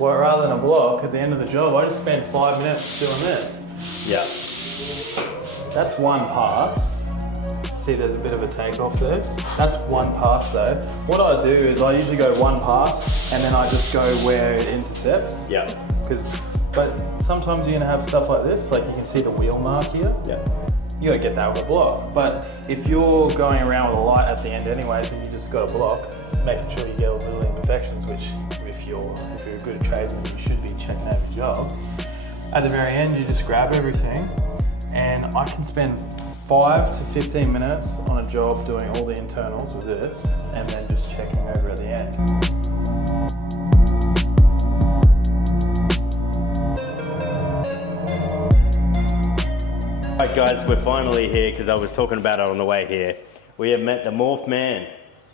Well, rather than a block, at the end of the job, I just spend 5 minutes doing this. Yeah. That's one pass. See, there's a bit of a takeoff there. That's one pass though. What I do is I usually go one pass and then I just go where it intercepts. Yeah. But sometimes you're gonna have stuff like this, like you can see the wheel mark here. Yeah. You gotta get that with a block. But if you're going around with a light at the end anyways and you just got a block, making sure you get all the little imperfections, which if you're a good tradesman, you should be checking out your job. At the very end, you just grab everything, and I can spend 5 to 15 minutes on a job doing all the internals with this, and then just checking over at the end. Alright guys, we're finally here because I was talking about it on the way here. We have met the Morph Man.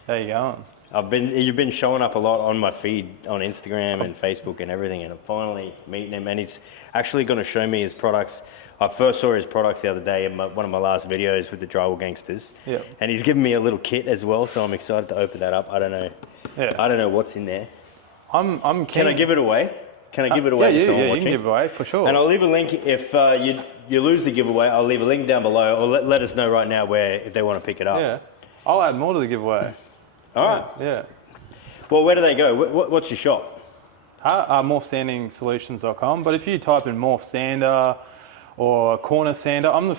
How you going? You've been showing up a lot on my feed on Instagram and Facebook and everything, and I'm finally meeting him, and he's actually going to show me his products. I first saw his products the other day in one of my last videos with the Drywall Gangsters. Yeah. And he's given me a little kit as well, so I'm excited to open that up. I don't know. Yeah. I don't know what's in there. I'm keen. Can I give it away? Can I give it away to someone watching? You can give it away for sure. And I'll leave a link if you lose the giveaway. I'll leave a link down below, or let us know right now if they want to pick it up. Yeah. I'll add more to the giveaway. All right. Yeah. Well, where do they go? What's your shop? MorphSandingSolutions.com. But if you type in Morph Sander or Corner Sander, I'm the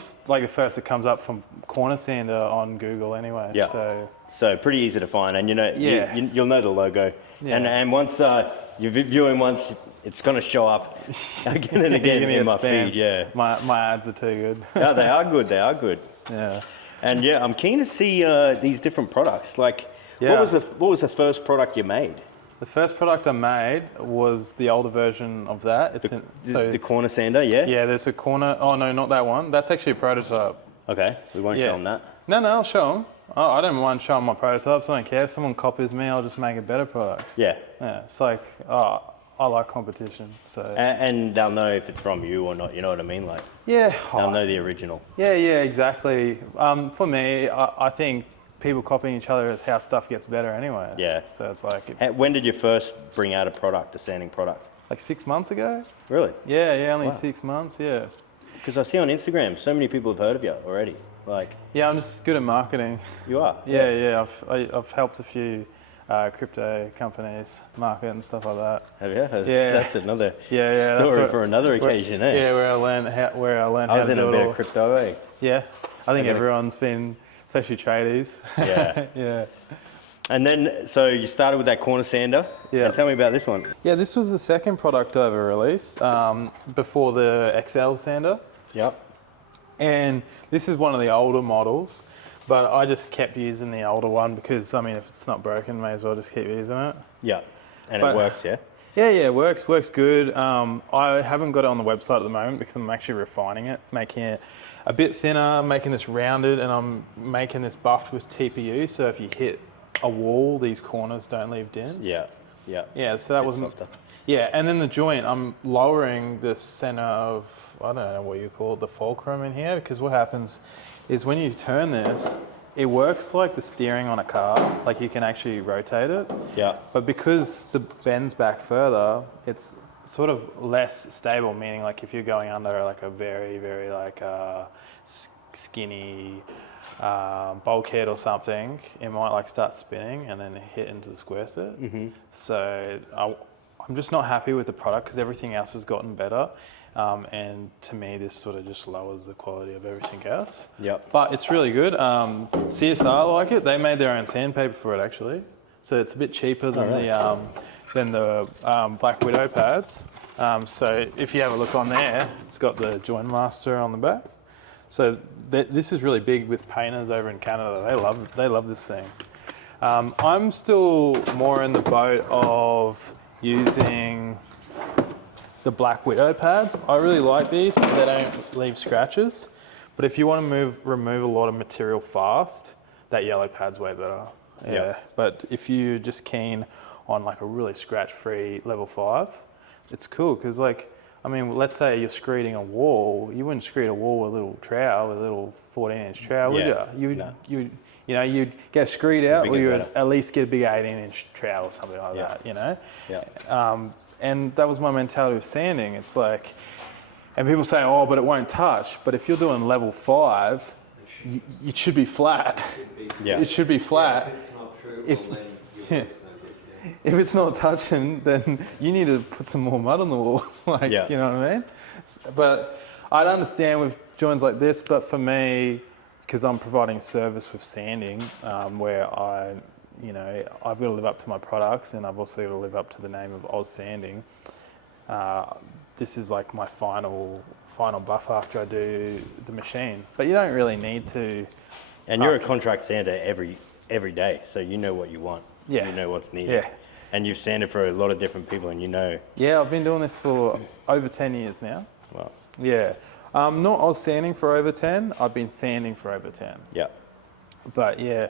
first that comes up from Corner Sander on Google anyway. Yeah. So pretty easy to find, and you'll know the logo. Yeah. And once you're viewing once, it's going to show up again and again in my feed. Yeah. My ads are too good. Yeah, they are good. They are good. Yeah. And yeah, I'm keen to see these different products. Like, what was the first product you made? The first product I made was the older version of that. It's the corner sander, yeah? Yeah, there's a corner. Oh no, not that one. That's actually a prototype. Okay, we won't show them that. No, I'll show them. Oh, I don't mind showing my prototypes. I don't care. If someone copies me, I'll just make a better product. Yeah. Yeah, it's like, I like competition. So. And they'll know if it's from you or not. You know what I mean? Like. Yeah. They'll know the original. Yeah, exactly. For me, I think people copying each other is how stuff gets better anyway. Yeah. So it's like... When did you first bring out a sanding product? Like 6 months ago. Really? Yeah, only 6 months, yeah. Because I see on Instagram, so many people have heard of you already. Like. Yeah, I'm just good at marketing. You are? Yeah. I've helped a few crypto companies market and stuff like that. Have you? Yeah. That's another story for another occasion, eh? Yeah, where I learned how to do it all. I was in a bit of crypto, eh? Yeah, I think everyone's been... Especially tradies. Yeah. Yeah. And then, so you started with that corner sander. Yeah. And tell me about this one. Yeah, this was the second product I ever released before the XL sander. Yep. And this is one of the older models, but I just kept using the older one because, I mean, if it's not broken, may as well just keep using it. Yeah. And it works, yeah? Yeah, it works good. I haven't got it on the website at the moment because I'm actually refining it, making it a bit thinner, making this rounded, and I'm making this buffed with TPU, so if you hit a wall, these corners don't leave dents. Yeah. Yeah, so that was softer. Yeah, and then the joint, I'm lowering the center of, I don't know what you call it, the fulcrum in here, because what happens is when you turn this, it works like the steering on a car, like you can actually rotate it. Yeah. But because the bends back further, it's sort of less stable, meaning like if you're going under like a very, very like skinny bulkhead or something, it might like start spinning and then hit into the square set. Mm-hmm. So I'm just not happy with the product because everything else has gotten better. And to me, this sort of just lowers the quality of everything else. Yep. But it's really good. CSR like it. They made their own sandpaper for it actually. So it's a bit cheaper than the Black Widow pads. So if you have a look on there, it's got the joint master on the back. So this is really big with painters over in Canada. They love this thing. I'm still more in the boat of using the Black Widow pads. I really like these because they don't leave scratches. But if you want to remove a lot of material fast, that yellow pad's way better. Yeah. Yep. But if you're just keen on like a really scratch-free level 5, it's cool because like, I mean, let's say you're screeding a wall. You wouldn't screed a wall with a little trowel, with a little 14-inch trowel, would you? You'd get screed out, or you would at least get a big 18-inch trowel or something like that. You know. Yeah. and that was my mentality with sanding. It's like, and people say, oh, but it won't touch. But if you're doing level 5, it should be flat. Yeah. It should be flat. If it's not touching, then you need to put some more mud on the wall. Like, Yeah. you know what I mean? But I'd understand with joints like this, but for me, because I'm providing service with sanding, where I've got to live up to my products, and I've also got to live up to the name of Oz Sanding. This is like my final buff after I do the machine. But you don't really need to. And you're a contract sander every day, so you know what you want. Yeah. You know what's needed. Yeah. And you've sanded for a lot of different people, and you know. Yeah, I've been doing this for over 10 years now. Well. Yeah. Not Oz Sanding for over 10, I've been sanding for over 10. Yeah. But yeah,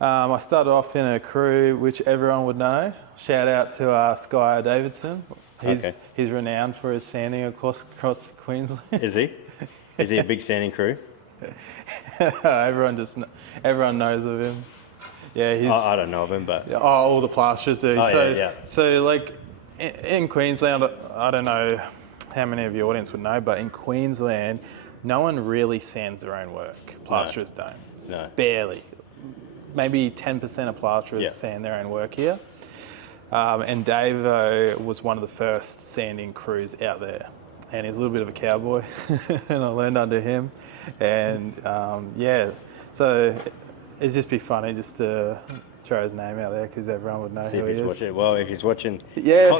I started off in a crew which everyone would know. Shout out to Skye Davidson. He's renowned for his sanding across Queensland. Is he? Is he a big sanding crew? Everyone knows of him. Yeah, I don't know of him, but all the plasterers do. Yeah. So like in Queensland, I don't know how many of your audience would know, but in Queensland, no one really sands their own work. Plasterers don't. No. Barely. Maybe 10% of plasterers sand their own work here. And Dave was one of the first sanding crews out there. And he's a little bit of a cowboy, and I learned under him. And so it'd just be funny just to throw his name out there because everyone would know see who if he he's is. watching. Well, if he's watching,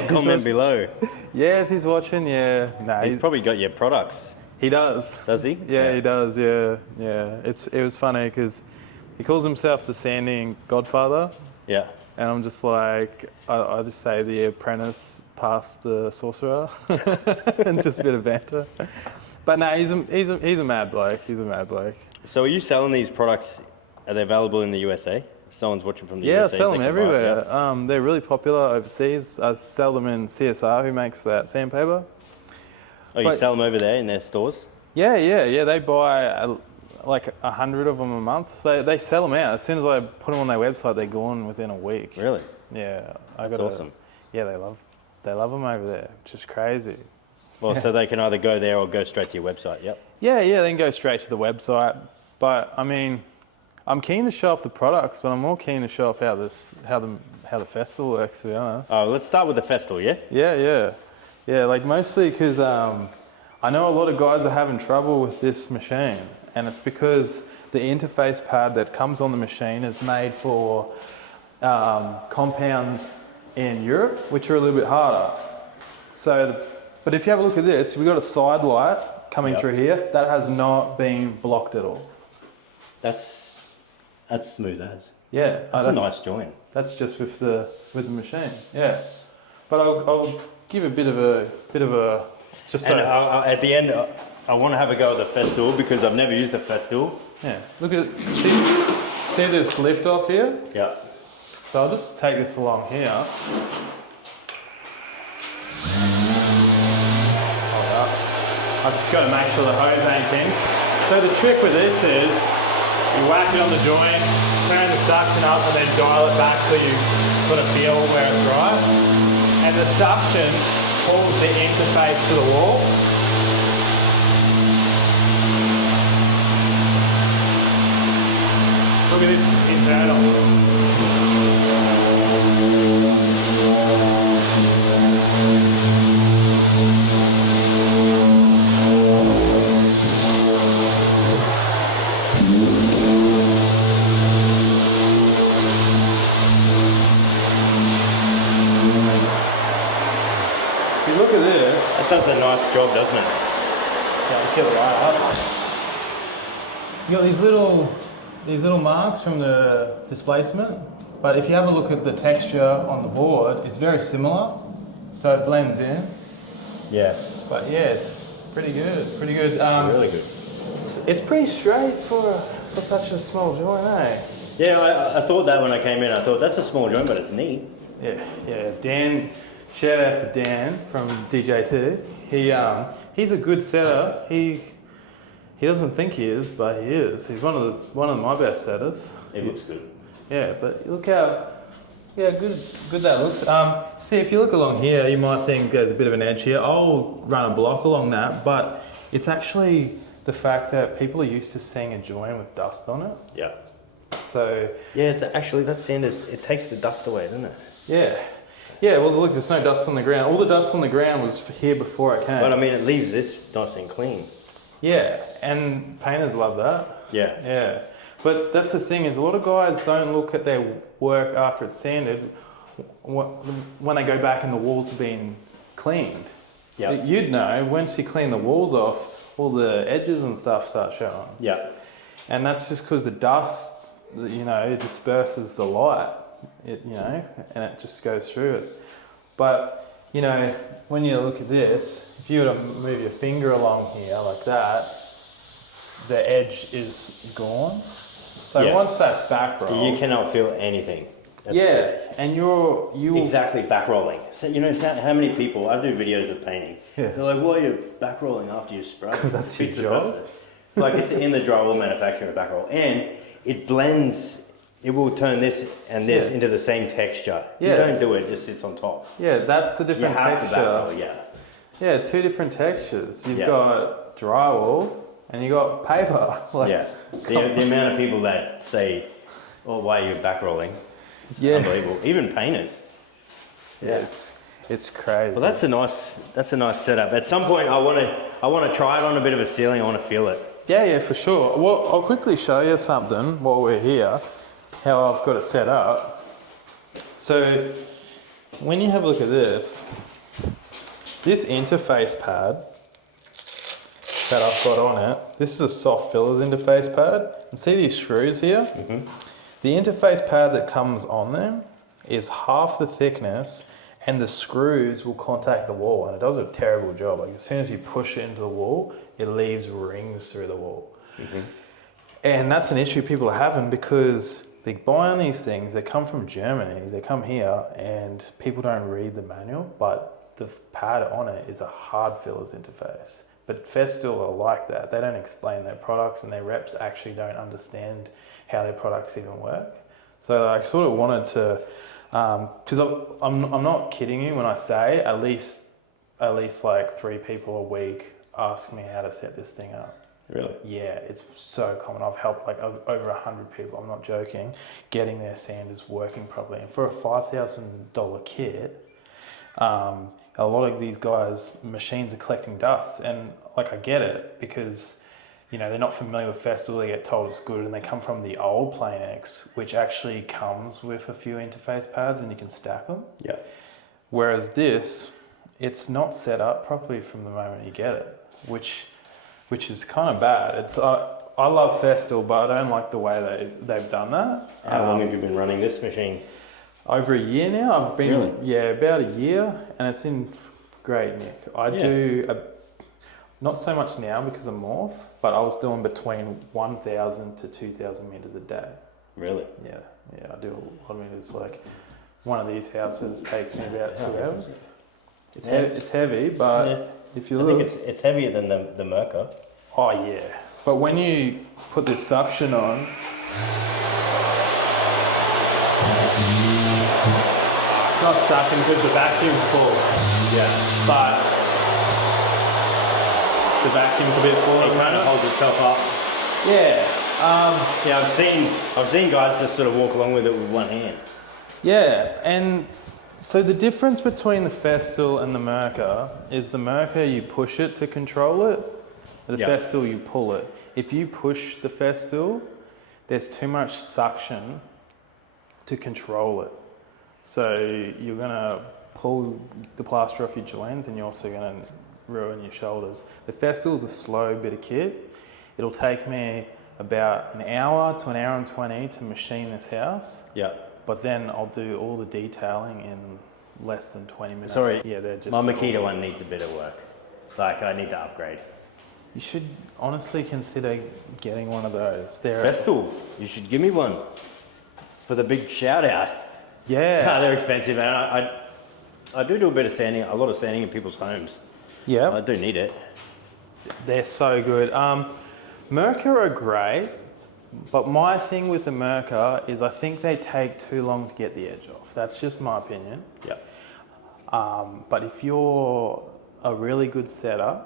comment below. Yeah, if he's watching, yeah. No, he's probably got your products. He does. Does he? Yeah, he does. Yeah. It was funny because he calls himself the sanding godfather. Yeah. And I'm just like, I just say the apprentice past the sorcerer, and just a bit of banter. But no, he's a mad bloke. He's a mad bloke. So are you selling these products? Are they available in the USA? If someone's watching from the USA. Yeah, I USA. sell them everywhere. Yeah. They're really popular overseas. I sell them in CSR, who makes that sandpaper. Oh, you sell them over there in their stores? Yeah. They buy like 100 of them a month. They sell them out. As soon as I put them on their website, they're gone within a week. Really? Yeah. That's awesome. Yeah, they love them over there, which is crazy. Well, so they can either go there or go straight to your website, yep. Yeah, they can go straight to the website. But I mean, I'm keen to show off the products, but I'm more keen to show off how the Festool works, to be honest. Oh, let's start with the Festool, yeah? Yeah, like mostly because I know a lot of guys are having trouble with this machine, and it's because the interface pad that comes on the machine is made for compounds in Europe, which are a little bit harder. So, but if you have a look at this, we've got a side light coming through here. That has not been blocked at all. That's smooth as. Yeah. That's a nice joint. That's just with the machine. Yeah. But I'll give a bit of a just so. And at the end, I want to have a go at the Festool because I've never used the Festool. Yeah. Look at it. See this lift off here? Yeah. So I'll just take this along here. I've just got to make sure the hose ain't bent. So the trick with this is you whack it on the joint, turn the suction up and then dial it back so you sort of feel where it's right. And the suction pulls the interface to the wall. Look at this internal. Look at this. That does a nice job, doesn't it? Yeah, let's get it right up. You got these little marks from the displacement, but if you have a look at the texture on the board, it's very similar, so it blends in. Yeah. But yeah, it's pretty good. Pretty good. Really good. It's pretty straight for such a small joint, eh? Yeah, I thought that when I came in. I thought that's a small joint, but it's neat. Yeah. Dan. Shout out to Dan from DJ2. He's a good setter. He doesn't think he is, but he is. He's one of my best setters. It looks good. Yeah, but look how Yeah, good that looks. See, if you look along here, you might think there's a bit of an edge here. I'll run a block along that, but it's actually the fact that people are used to seeing a join with dust on it. Yeah. So Yeah, it's actually, that sanders, it takes the dust away, doesn't it? yeah. Yeah, well look, there's no dust on the ground. All the dust on the ground was here before I came. But I mean, it leaves this nice and clean. Yeah, and painters love that. Yeah. Yeah. But that's the thing, is a lot of guys don't look at their work after it's sanded when they go back and the walls have been cleaned. Yeah. You'd know, once you clean the walls off, all the edges and stuff start showing. Yeah. And that's just because the dust, you know, it disperses the light, you know, and it just goes through it. But, you know, when you look at this, if you were to move your finger along here like that, the edge is gone. So Yeah. once that's back rolled, You cannot feel anything. That's yeah, good. and you Exactly, back rolling. So you know how many people, I do videos of painting. Yeah. They're like, why are you back rolling after you spray? 'Cause that's your Fix the job. purpose. Like it's in the drywall manufacturing of back roll. And it blends, it will turn this and this Yeah. into the same texture. If Yeah. you don't do it, it just sits on top. yeah, that's the You different have to texture. back roll, yeah. Yeah, two different textures. You've Yeah. got drywall and you got paper. Like, Yeah. The amount of people that say, oh, why are you back rolling? It's Yeah. unbelievable. Even painters. yeah, it's crazy. Well, that's a nice setup. At some point, I want to try it on a bit of a ceiling. I want to feel it. Yeah, for sure. Well, I'll quickly show you something while we're here, how I've got it set up. So, when you have a look at this interface pad that I've got on it, this is a soft fillers interface pad. And see these screws here? Mm-hmm. The interface pad that comes on them is half the thickness, and the screws will contact the wall, and it does a terrible job. Like as soon as you push it into the wall, it leaves rings through the wall. Mm-hmm. And that's an issue people are having because they buy on these things, they come from Germany, they come here, and people don't read the manual, but the pad on it is a hard fillers interface. But Festool are like that. They don't explain their products, and their reps actually don't understand how their products even work. So I sort of wanted to, because I'm not kidding you when I say at least like 3 people a week ask me how to set this thing up. Really? Yeah, it's so common. I've helped like over 100 people, I'm not joking, getting their sanders working properly. And for a $5,000 kit, a lot of these guys' machines are collecting dust, and like I get it because you know they're not familiar with Festool. They get told it's good, and they come from the old Plane X, which actually comes with a few interface pads, and you can stack them. Yeah. Whereas This, it's not set up properly from the moment you get it, which is kind of bad. It's I love Festool, but I don't like the way they've done that. How long have you been running this machine? Over a year now. I've been, Really? yeah, about a year, and it's in great nick. I do, not so much now because of Morph, but I was doing between 1,000 to 2,000 meters a day. Really? Yeah, I do a lot of meters. Like one of these houses takes me about 2 hours. It's heavy, but if you look, I think it's heavier than the Merca. oh yeah. But when you put this suction on, it's not sucking because the vacuum's full. Yeah. But the vacuum's a bit full. It kind of holds itself up. Yeah. Yeah, I've seen guys just sort of walk along with it with one hand. Yeah, and so the difference between the Festool and the Merca is the Merca you push it to control it, the Festool you pull it. If you push the Festool, there's too much suction to control it. So you're gonna pull the plaster off your joints, and you're also gonna ruin your shoulders. The Festool's a slow bit of kit. It'll take me about an hour to an hour and 20 to machine this house. Yeah. But then I'll do all the detailing in less than 20 minutes. Sorry, yeah, they're just. My Makita one needs a bit of work. Like I need to upgrade. You should honestly consider getting one of those. They're Festool, you should give me one for the big shout out. yeah, They're expensive, and I do a bit of sanding, a lot of sanding in people's homes. yeah, I do need it. they're so good. Merca are great, But my thing with the Merca is I think they take too long to get the edge off. That's just my opinion. Yeah. But if you're a really good setter,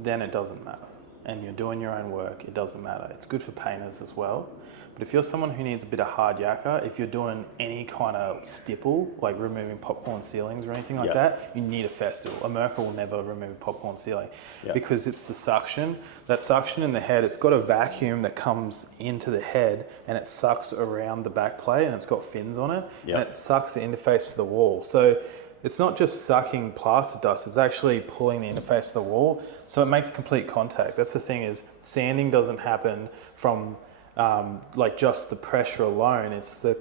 then it doesn't matter. And you're doing your own work, it doesn't matter. It's good for painters as well. But if you're someone who needs a bit of hard yakka, if you're doing any kind of stipple, like removing popcorn ceilings or anything like that, you need a Festool. A Merca will never remove a popcorn ceiling because it's the suction. That suction in the head, it's got a vacuum that comes into the head and it sucks around the back plate and it's got fins on it and it sucks the interface to the wall. So it's not just sucking plaster dust, it's actually pulling the interface to the wall. So it makes complete contact. That's the thing is, sanding doesn't happen from like just the pressure alone, it's the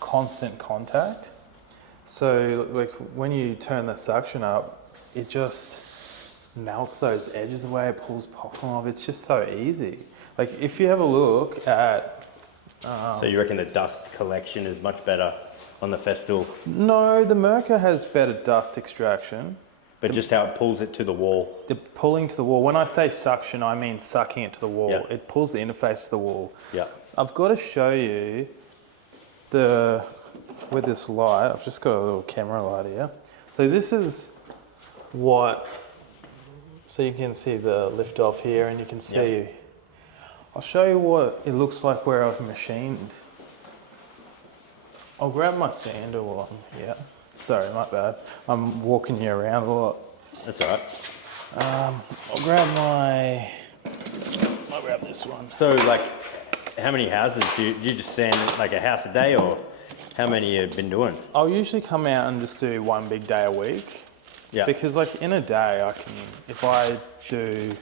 constant contact. So like when you turn the suction up, it just melts those edges away, it pulls popcorn off. It's just so easy. Like if you have a look at... so you reckon the dust collection is much better on the Festool? No, the Merca has better dust extraction. But just how it pulls it to the wall. The pulling to the wall. When I say suction, I mean sucking it to the wall. It pulls the interface to the wall. Yeah. I've got to show you with this light. I've just got a little camera light here. So this is what, so you can see the lift off here and you can see, I'll show you what it looks like where I've machined. I'll grab my sander while I'm here. Sorry, my bad. I'm walking you around a lot. That's all right. I'll grab this one. So like, how many houses do you just sand like a house a day, or how many you've been doing? I'll usually come out and just do one big day a week. Yeah. Because like in a day I can, if I do...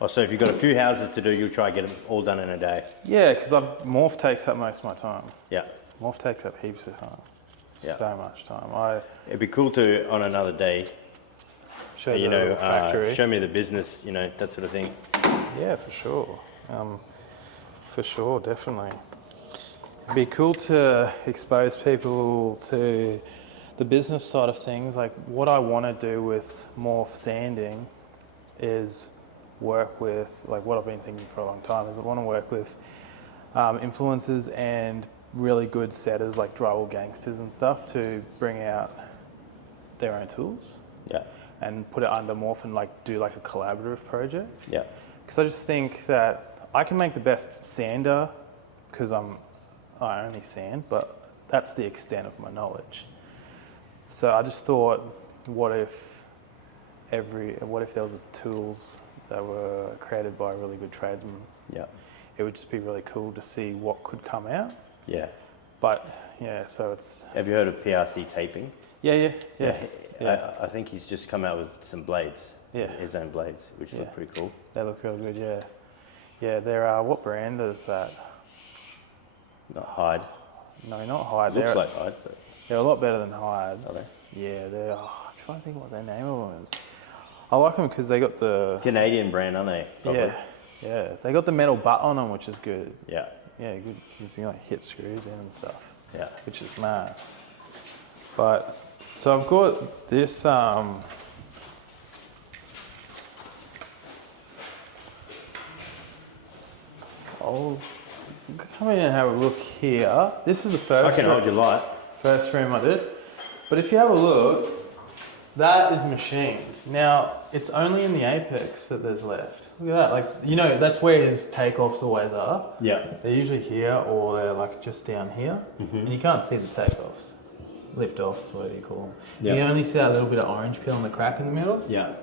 Oh, so if you've got a few houses to do, you'll try to get them all done in a day? Yeah, because Morph takes up most of my time. Yeah. Morph takes up heaps of time. Yeah. So much time. It'd be cool to, on another day, show the factory. Show me the business, you know, that sort of thing. Yeah, for sure. For sure, definitely. It'd be cool to expose people to the business side of things. Like what I want to do with Morph Sanding is work with, like what I've been thinking for a long time, is I want to work with influencers and really good setters like drywall gangsters and stuff to bring out their own tools and put it under Morph and like do like a collaborative project. Yeah. Because I just think that I can make the best sander because I only sand, but that's the extent of my knowledge. So I just thought, what if there was tools that were created by a really good tradesman? Yeah. It would just be really cool to see what could come out. Yeah. But yeah, so it's... Have you heard of PRC taping? Yeah. I think he's just come out with some blades. Yeah. His own blades, which look pretty cool. They look really good, yeah. Yeah, they're, what brand is that? Not Hyde. No, not Hyde. Looks like Hyde, but... They're a lot better than Hyde. Are they? Yeah, they're... I'm trying to think what their name of them is. I like them because they got the... Canadian brand, aren't they? Probably. Yeah. They got the metal butt on them, which is good. Yeah. Yeah, good. You can like hit screws in and stuff. Yeah. Which is mad. But, so I've got this, I'll come in and have a look here. This is the first room. I can hold your light. First room I did. But if you have a look, that is machined. Now, it's only in the apex that there's left. Look at that, like, you know, that's where his takeoffs always are. Yeah. They're usually here or they're like just down here. Mm-hmm. And you can't see the takeoffs. Lift-offs, whatever you call them. Yeah. You only see that little bit of orange peel in the crack in the middle. Yeah.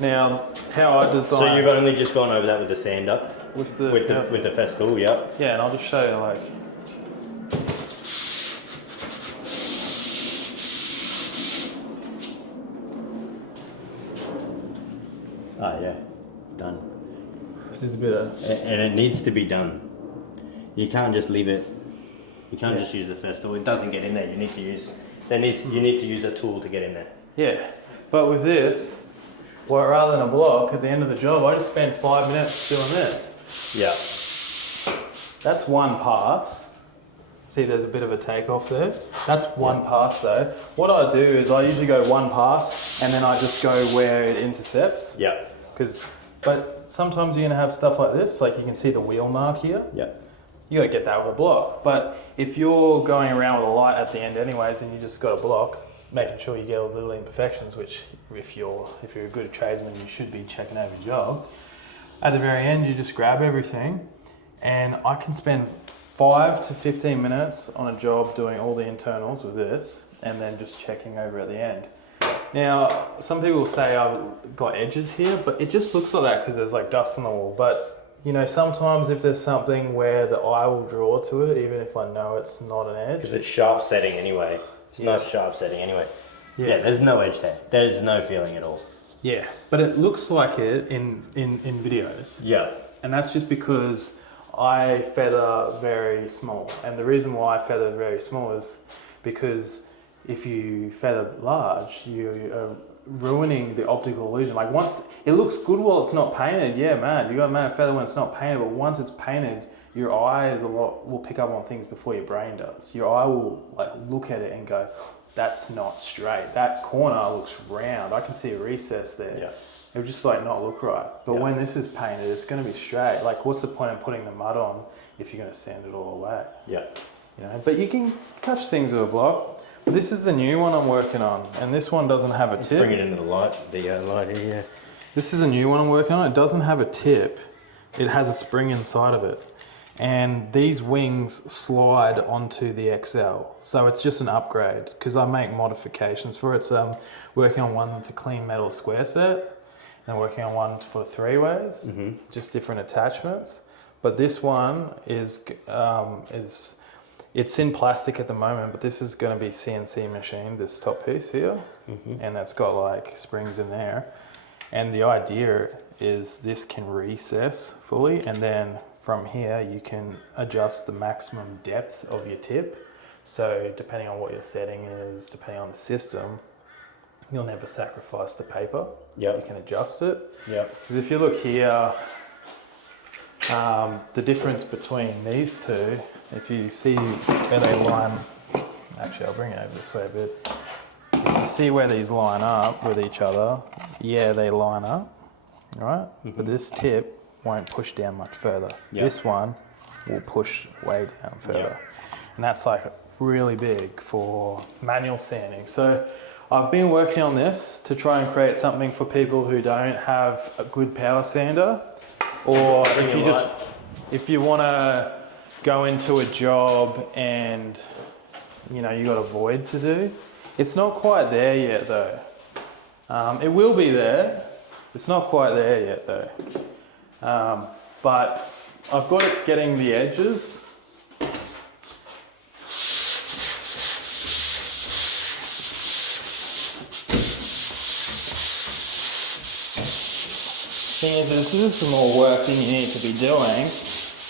Now, how I design... So you've only just gone over that with the sander? With the Festool, yeah. Yeah, and I'll just show you like... Oh yeah, done. There's a bit of... And it needs to be done. You can't just leave it. You can't just use the Festool. It doesn't get in there. You need to use... You need to use a tool to get in there. Yeah, but with this, well, rather than a block, at the end of the job, I just spend 5 minutes doing this. Yeah. That's one pass. See, there's a bit of a takeoff there. That's one pass though. What I do is I usually go one pass and then I just go where it intercepts. Yeah. Because But sometimes you're gonna have stuff like this, like you can see the wheel mark here. Yeah. You gotta get that with a block. But if you're going around with a light at the end anyways, and you just got a block, making sure you get all the little imperfections, which if you're a good tradesman, you should be checking over your job. At the very end, you just grab everything, and I can spend 5 to 15 minutes on a job doing all the internals with this, and then just checking over at the end. Now, some people say I've got edges here, but it just looks like that because there's like dust on the wall. But you know, sometimes if there's something where the eye will draw to it, even if I know it's not an edge. Because it's sharp setting anyway. It's nice sharp setting anyway. Yeah, there's no edge there. There's no feeling at all. Yeah, but it looks like it in videos. Yeah. And that's just because I feather very small. And the reason why I feather very small is because if you feather large, you are ruining the optical illusion. Like once, it looks good while it's not painted. Yeah, man, you got a mad feather when it's not painted, but once it's painted, your eyes will pick up on things before your brain does. Your eye will like look at it and go, that's not straight. That corner looks round. I can see a recess there. Yeah. It would just like not look right. But when this is painted, it's going to be straight. Like what's the point in putting the mud on if you're going to sand it all away? Yeah. You know, but you can touch things with a block. This is the new one I'm working on, and this one doesn't have a tip. Bring it into the light, light here. This is a new one I'm working on. It doesn't have a tip. It has a spring inside of it. And these wings slide onto the XL. So it's just an upgrade because I make modifications for it. So I'm working on one to clean metal square set and working on one for 3-ways, just different attachments. But this one is it's in plastic at the moment, but this is going to be CNC machined, this top piece here. And that's got like springs in there. And the idea is this can recess fully, and then from here you can adjust the maximum depth of your tip. So depending on what your setting is, depending on the system, you'll never sacrifice the paper. Yep. You can adjust it. Yep. Because if you look here, the difference between these two, if you see where they line, actually I'll bring it over this way a bit. If you see where these line up with each other, yeah, they line up, right? But this tip won't push down much further. Yep. This one will push way down further. Yep. And that's like really big for manual sanding. So I've been working on this to try and create something for people who don't have a good power sander, or if you want to go into a job and you know you got a void to do. It's not quite there yet though. It will be there. It's not quite there yet though. But I've got it getting the edges. Thing is, this is some more work than you need to be doing,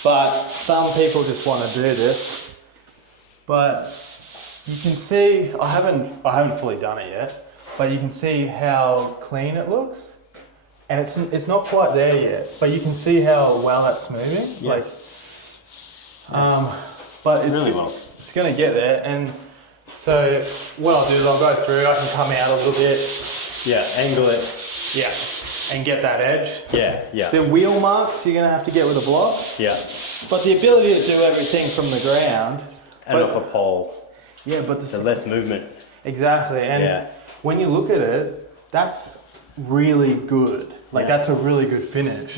but some people just want to do this. But you can see, I haven't fully done it yet, but you can see how clean it looks. And it's not quite there yet, but you can see how well that's moving. Yeah. But it's really well. It's going to get there. And so what I'll do is I'll go through. I can come out a little bit. Yeah, angle it. Yeah, and get that edge. Yeah, yeah. The wheel marks you're going to have to get with a block. Yeah. But the ability to do everything from the ground. And off a pole. Yeah, but So less movement. Exactly. And when you look at it, that's really good. Like that's a really good finish.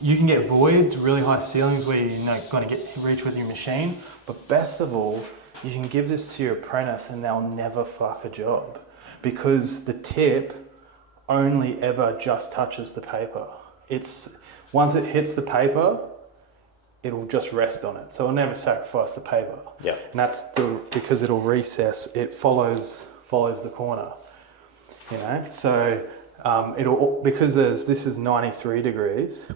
You can get voids, really high ceilings where you're not going to reach with your machine. But best of all, you can give this to your apprentice and they'll never fuck a job because the tip only ever just touches the paper. Once it hits the paper, it'll just rest on it. So it'll never sacrifice the paper. Yeah. And that's because it'll recess, it follows the corner. You know, so because this is 93 degrees,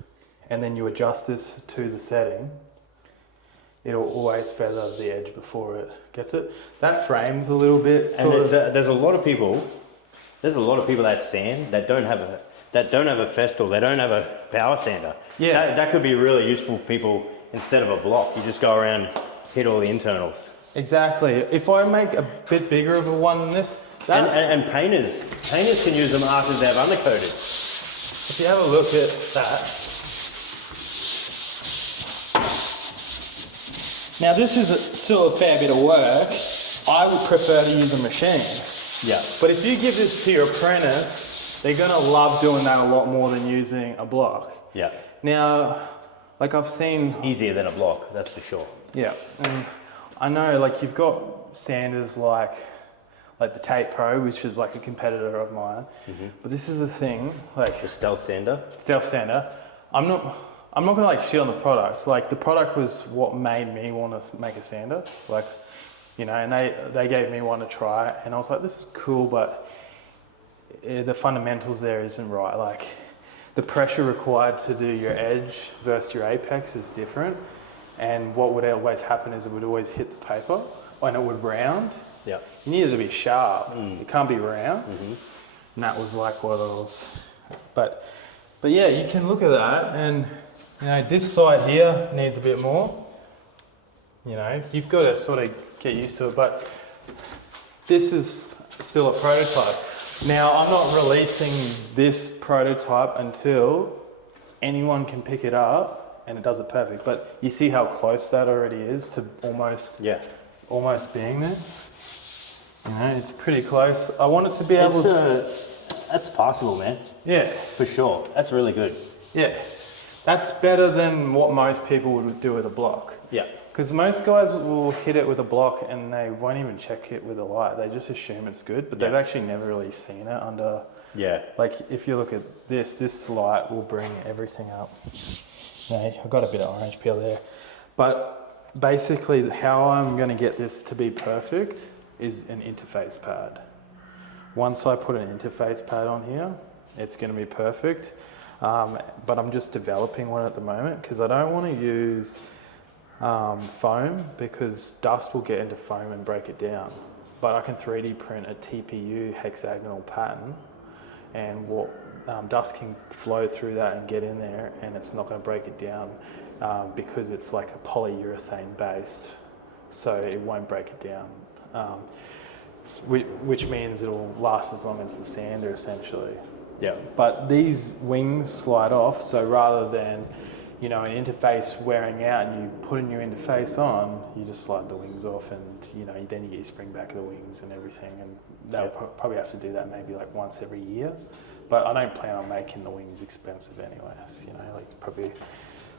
and then you adjust this to the setting, it'll always feather the edge before it gets it. That frame's a little bit there's a lot of people that sand that don't have a Festool, they don't have a power sander. Yeah. That could be really useful for people instead of a block. You just go around, hit all the internals. Exactly. If I make a bit bigger of a one than this, and painters can use them after they've undercoated. if you have a look at that. Now this is still a fair bit of work. I would prefer to use a machine. Yeah. But if you give this to your apprentice, they're gonna love doing that a lot more than using a block. Yeah. Now, like I've seen... Easier than a block, that's for sure. Yeah, I know like you've got sanders like the Tape Pro, which is like a competitor of mine. But this is the thing, like... The Stealth Sander? Stealth Sander. I'm not gonna like shit on the product. Like the product was what made me want to make a sander. Like, you know, and they gave me one to try, and I was like, this is cool, but the fundamentals there isn't right. Like the pressure required to do your edge versus your apex is different, and what would always happen is it would always hit the paper and it would round. Yeah. You need it to be sharp. It can't be round. And that was like what it was. But yeah, you can look at that, and you know, this side here needs a bit more. You know, you've got to sort of get used to it, but this is still a prototype. Now, I'm not releasing this prototype until anyone can pick it up and it does it perfect. But you see how close that already is to almost being there? You know, it's pretty close. I want it to be able to... That's passable, man. Yeah. For sure. That's really good. Yeah. That's better than what most people would do with a block. Yeah. Because most guys will hit it with a block and they won't even check it with a light. They just assume it's good, but they've actually never really seen it under... Yeah. Like if you look at this light will bring everything up. No, I've got a bit of orange peel there. But basically how I'm going to get this to be perfect is an interface pad. Once I put an interface pad on here, it's going to be perfect. But I'm just developing one at the moment because I don't want to use foam because dust will get into foam and break it down. But I can 3D print a TPU hexagonal pattern, and what dust can flow through that and get in there, and it's not going to break it down because it's like a polyurethane based, so it won't break it down. Which means it'll last as long as the sander essentially. Yeah. But these wings slide off, so rather than, you know, an interface wearing out and you put a new interface on, you just slide the wings off, and you know, then you get your spring back of the wings and everything, and they'll probably have to do that maybe like once every year. But I don't plan on making the wings expensive anyways, you know, like probably,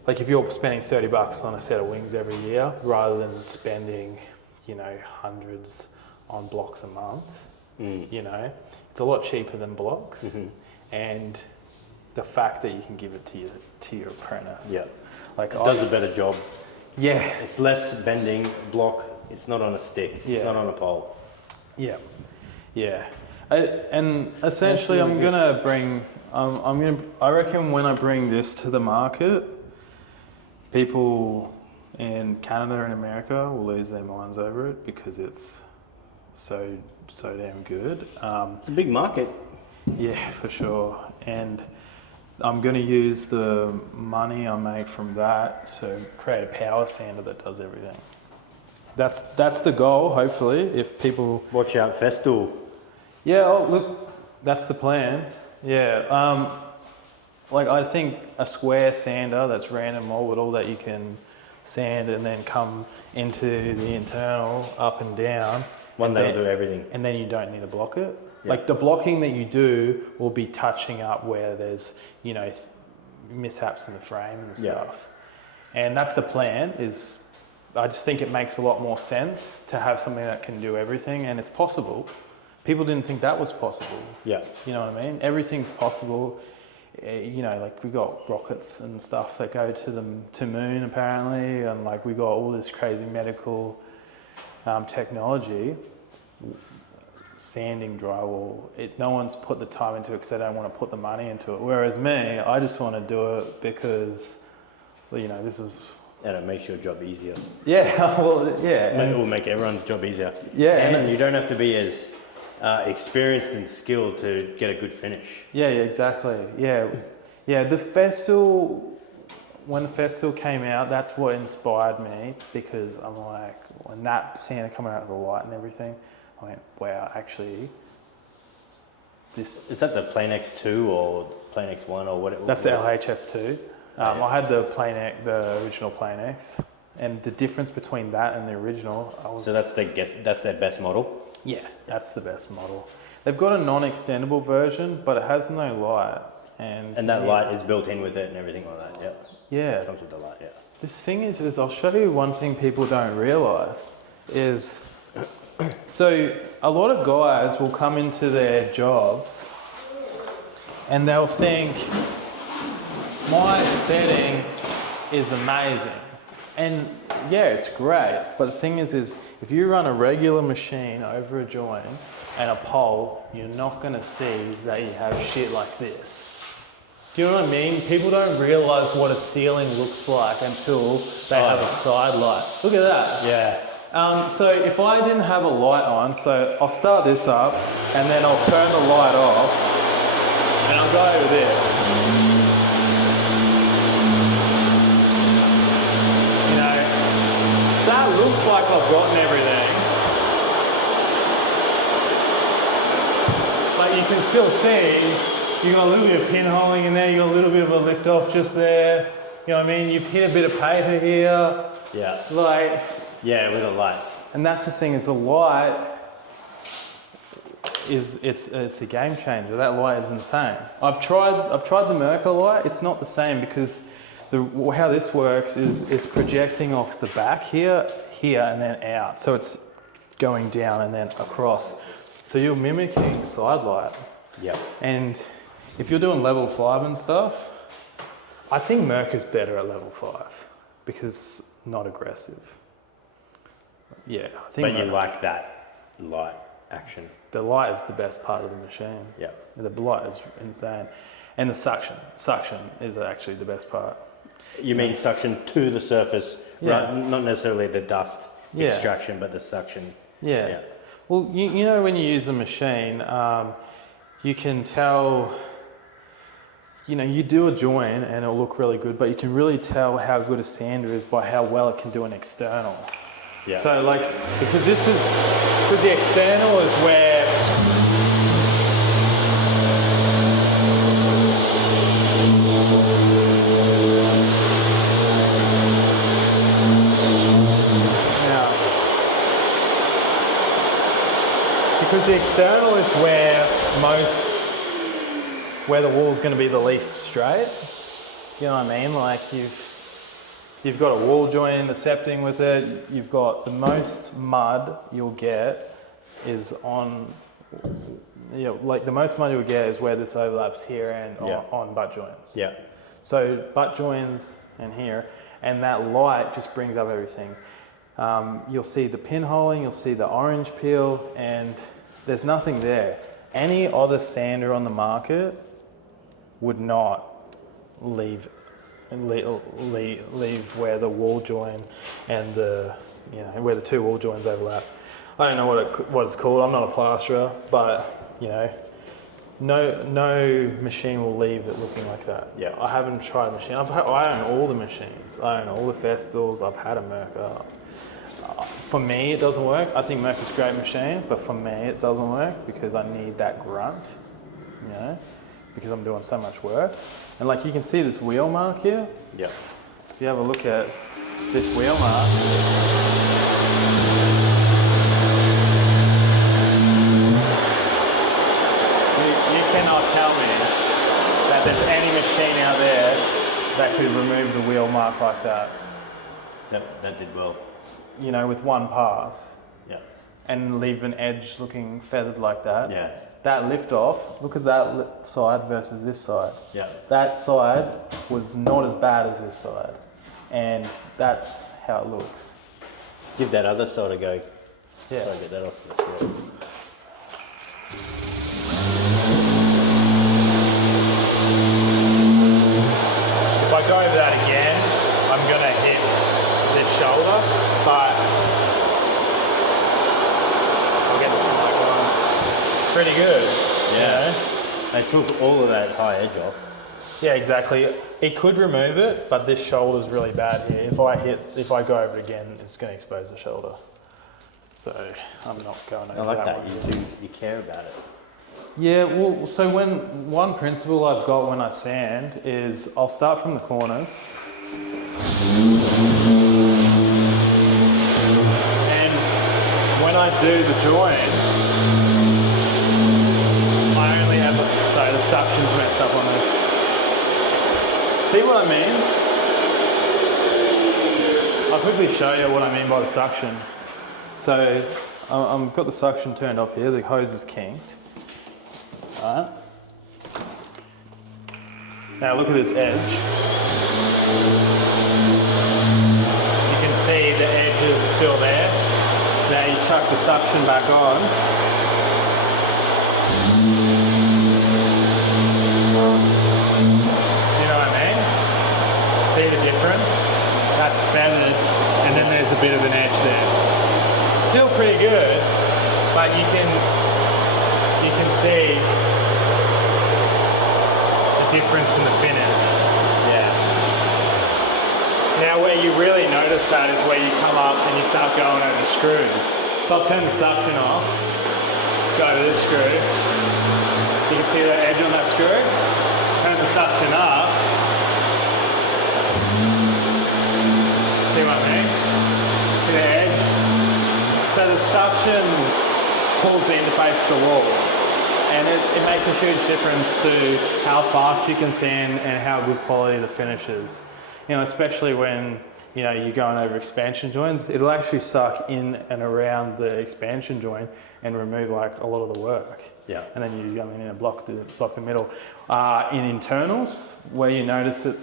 like if you're spending $30 on a set of wings every year, rather than spending, you know, hundreds on blocks a month, you know, it's a lot cheaper than blocks. And the fact that you can give it to your apprentice. Yeah. Like it does a better job. Yeah. It's less bending block. It's not on a stick. Yeah. It's not on a pole. Yeah. Yeah. And essentially I'm gonna bring, I reckon when I bring this to the market, people in Canada and America will lose their minds over it because it's so damn good. It's a big market. Yeah, for sure. And I'm going to use the money I make from that to create a power sander that does everything. That's the goal, hopefully, if people... Watch out, Festool. Yeah, look, that's the plan. Yeah, like I think a square sander that's random moldable that you can sand and then come into the internal up and down. One that'll do everything. And then you don't need to block it. Yeah. Like the blocking that you do will be touching up where there's, you know, mishaps in the frame and stuff. And that's the plan. Is I just think it makes a lot more sense to have something that can do everything, and it's possible. People didn't think that was possible. Yeah. You know what I mean? Everything's possible. You know, like we got rockets and stuff that go to moon apparently, and like we got all this crazy medical technology. Sanding drywall, no one's put the time into it because they don't want to put the money into it. Whereas me, I just want to do it because, you know, this is... And it makes your job easier. Yeah, well, yeah. It will make everyone's job easier. Yeah. And you don't have to be as experienced and skilled to get a good finish. Yeah, exactly. Yeah. Yeah, the Festool, when the Festool came out, that's what inspired me, because I'm like, when that sander coming out of the light and everything, I went, wow, actually, this. Is that the Plane X2 or Plane X1 or what? That's the LHS2. I had the original Plane X, and the difference between that and the original, So that's their best model. Yeah, that's the best model. They've got a non-extendable version, but it has no light, and that light is built in with it and everything like that. Yeah. Yeah. It comes with the light. Yeah. This thing is I'll show you one thing people don't realise is, so a lot of guys will come into their jobs and they'll think, my setting is amazing. And yeah, it's great. But the thing is if you run a regular machine over a joint and a pole, you're not going to see that you have shit like this. Do you know what I mean? People don't realise what a ceiling looks like until they have a side light. Look at that. Yeah. So if I didn't have a light on, so I'll start this up and then I'll turn the light off and I'll go over this. You know, that looks like I've gotten everything. But you can still see you got a little bit of pinholing in there, you got a little bit of a lift off just there. You know what I mean? You've hit a bit of paper here. Yeah. Like. Yeah, with a light. And that's the thing, is the light it's a game changer. That light is insane. I've tried the Merca light. It's not the same because how this works is it's projecting off the back here, and then out. So it's going down and then across. So you're mimicking side light. Yeah. And if you're doing level 5 and stuff, I think Merca's better at level 5 because it's not aggressive. Yeah, I think. But you like that light action. The light is the best part of the machine. Yeah. The light is insane. And the suction. Suction is actually the best part. You mean suction to the surface, Yeah. right? Not necessarily the dust Yeah. extraction, but the suction. Yeah. Yeah. Well, you know when you use a machine, you can tell, you know, you do a joint and it'll look really good, but you can really tell how good a sander is by how well it can do an external. Yeah. So like, because the external is where, because the external is where the wall's going to be the least straight. You know what I mean? Like you've got a wall joint intercepting with it. You've got the most mud you'll get is on, you know, like the most mud you'll get is where this overlaps here and on butt joints. Yeah. So butt joints and here, and that light just brings up everything. You'll see the pinholing, you'll see the orange peel, and there's nothing there. Any other sander on the market would not leave where the wall joint and where the two wall joints overlap. I don't know what it's called. I'm not a plasterer, but you know, no machine will leave it looking like that. Yeah. I haven't tried a machine. I own all the machines. I own all the Festools. I've had a Merca. For me, it doesn't work. I think Merca's a great machine, but for me, it doesn't work because I need that grunt, you know, because I'm doing so much work. And like you can see this wheel mark here. Yeah. If you have a look at this wheel mark, you cannot tell me that there's any machine out there that could remove the wheel mark like that. That did well. You know, with one pass. Yeah. And leave an edge looking feathered like that. Yeah. That lift off, look at that side versus this side. Yeah. That side was not as bad as this side. And that's how it looks. Give that other side a go. Yeah. Try to get that off the side. If I go over that again, I'm gonna hit this shoulder, but I'll get this mic on. Pretty good. Yeah. You know? They took all of that high edge off. Yeah, exactly. It could remove it, but this shoulder's really bad here. If I go over it again, it's going to expose the shoulder. So I'm not going over I like that that. one. You care about it. Yeah, well, so one principle I've got when I sand is I'll start from the corners. And when I do the join, I only have the suction's messed up on this. See what I mean? I'll quickly show you what I mean by the suction. So I've got the suction turned off here, the hose is kinked. Alright. Now look at this edge. You can see the edge is still there. Now you chuck the suction back on. You know what I mean? See the difference? That's feathered, and then there's a bit of an edge there. Still pretty good, but you can see the difference in the finish. Yeah. Now where you really notice that is where you come up and you start going over the screws. So I'll turn the suction off, go to this screw. You can see the edge on that screw. Turn the suction up. See what I mean? See the edge? So the suction pulls the interface to the wall. And it makes a huge difference to how fast you can sand and how good quality the finish is. You know, especially when, you know, you're going over expansion joints, it'll actually suck in and around the expansion joint and remove like a lot of the work. Yeah. And then you go in and block the middle. In internals, where you notice it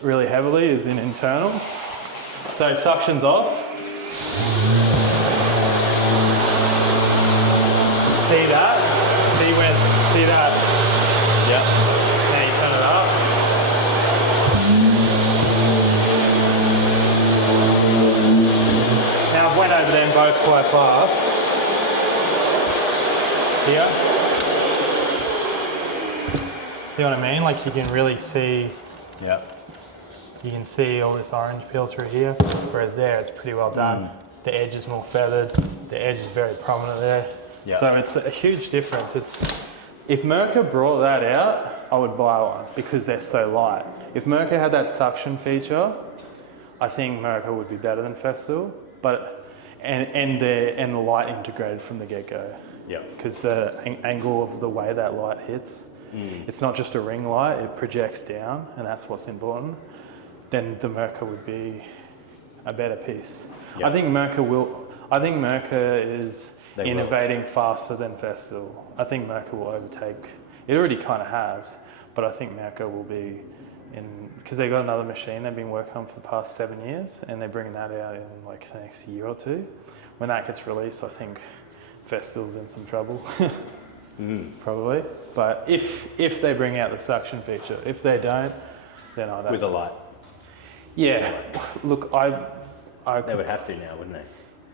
really heavily is in internals. So suction's off. See that? See that? Yeah. Now you turn it up. Now I've went over them both quite fast. Here. See what I mean? Like you can really see. Yeah. You can see all this orange peel through here, whereas there it's pretty well done. The edge is more feathered. The edge is very prominent there. Yeah. So it's a huge difference. If Mirka brought that out, I would buy one because they're so light. If Mirka had that suction feature, I think Mirka would be better than Festool, and the light integrated from the get-go. Yeah. Because the angle of the way that light hits, it's not just a ring light; it projects down, and that's what's important. Then the Mirka would be a better piece. Yep. I think Mirka is innovating faster than Festool. I think Mirka will overtake. It already kind of has, but I think Mirka will be because they got another machine they've been working on for the past 7 years, and they're bringing that out in like the next year or two. When that gets released, I think Festool's in some trouble, probably. But if they bring out the suction feature, if they don't, then I don't. With a light. Yeah, look, They would have to now, wouldn't they?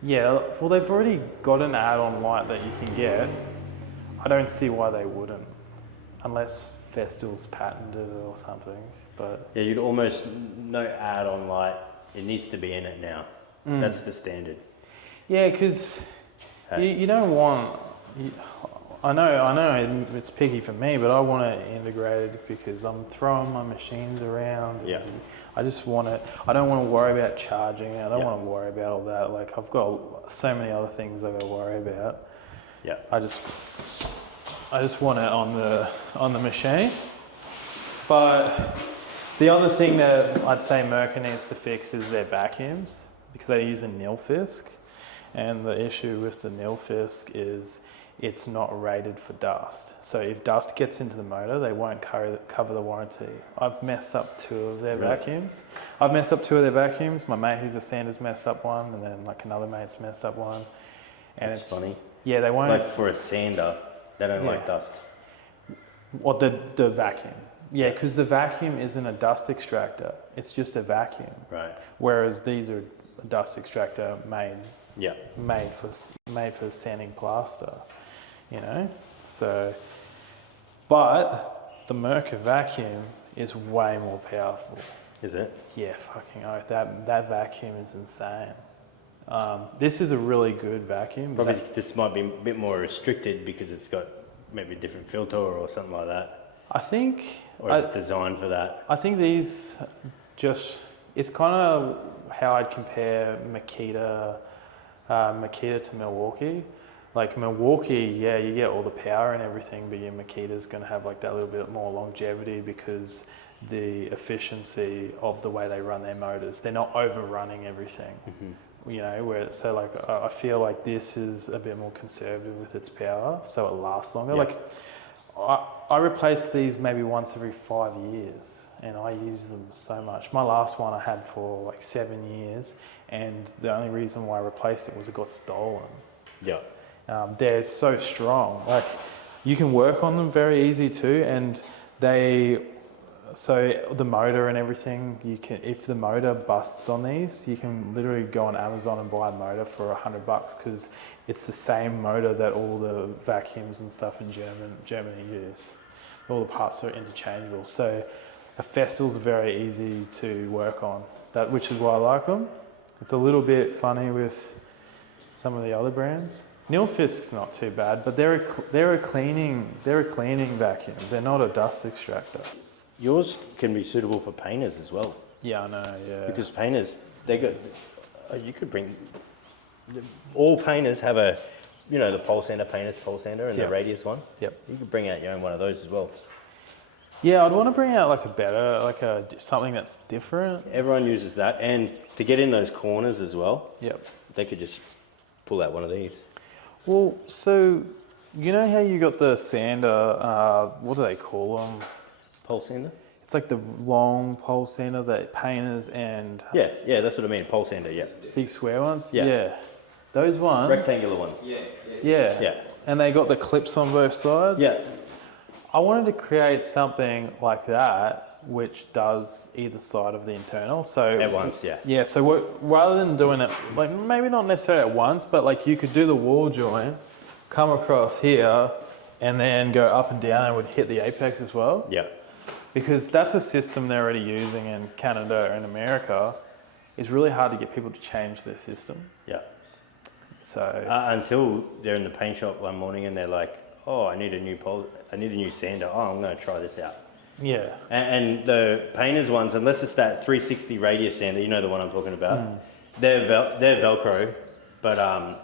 Yeah, well, they've already got an add-on light that you can get. I don't see why they wouldn't, unless Festool's patented it or something. But yeah, you'd almost no add-on light. It needs to be in it now. That's the standard. Yeah, because you don't want. I know it's picky for me, but I want it integrated because I'm throwing my machines around. Yeah. I just want it. I don't want to worry about charging it. I don't want to worry about all that. Like I've got so many other things I've got to worry about. Yeah. I just want it on the machine. But the other thing that I'd say Mirka needs to fix is their vacuums because they use a nilfisk, and the issue with the nilfisk is it's not rated for dust. So if dust gets into the motor, they won't cover the warranty. I've messed up 2 of their vacuums. My mate who's a sander's messed up one, and then like another mate's messed up one. And That's funny. Yeah, they won't. Like for a sander, they don't like dust. What the vacuum? Yeah, because the vacuum isn't a dust extractor. It's just a vacuum. Right. Whereas these are a dust extractor made for sanding plaster. You know, so, but the Mirka vacuum is way more powerful. Is it? Yeah, fucking oath. That vacuum is insane. This is a really good vacuum. Probably this might be a bit more restricted because it's got maybe a different filter or something like that? I think... Or is it designed for that? I think these just... It's kind of how I'd compare Makita to Milwaukee. Like Milwaukee, yeah, you get all the power and everything, but your Makita's going to have like that little bit more longevity because the efficiency of the way they run their motors. They're not overrunning everything. You know, where so like I feel like this is a bit more conservative with its power, so it lasts longer. Like I replace these maybe once every 5 years, and I use them so much. My last one I had for like 7 years, and the only reason why I replaced it was it got stolen. Yeah. They're so strong. Like you can work on them very easy too, and so the motor and everything, you can, if the motor busts on these, you can literally go on Amazon and buy a motor for $100 because it's the same motor that all the vacuums and stuff in Germany use. All the parts are interchangeable. So a Festool's very easy to work on, which is why I like them. It's a little bit funny with some of the other brands. Nilfisk's not too bad, but they're a cleaning vacuum. They're not a dust extractor. Yours can be suitable for painters as well. Yeah, I know, yeah. Because painters, you could bring, all painters have a, you know, the pole sander, painter's pole sander and the radius one. Yep. You could bring out your own one of those as well. Yeah, I'd want to bring out like a better, something that's different. Everyone uses that, and to get in those corners as well, they could just pull out one of these. Well, so, you know how you got the sander, what do they call them? Pole sander? It's like the long pole sander that painters and... Yeah, that's what I mean, pole sander, yeah. Big square ones? Yeah. Those ones... Rectangular ones. Yeah. And they got the clips on both sides? Yeah. I wanted to create something like that which does either side of the internal. So at once, Yeah, so rather than doing it, like maybe not necessarily at once, but like you could do the wall joint, come across here, and then go up and down and would hit the apex as well. Yeah. Because that's a system they're already using in Canada and America. It's really hard to get people to change their system. Yeah. So until they're in the paint shop one morning and they're like, oh, I need a new sander. Oh, I'm going to try this out. Yeah. And the painters ones, unless it's that 360 radius sander, you know the one I'm talking about. They're Velcro, but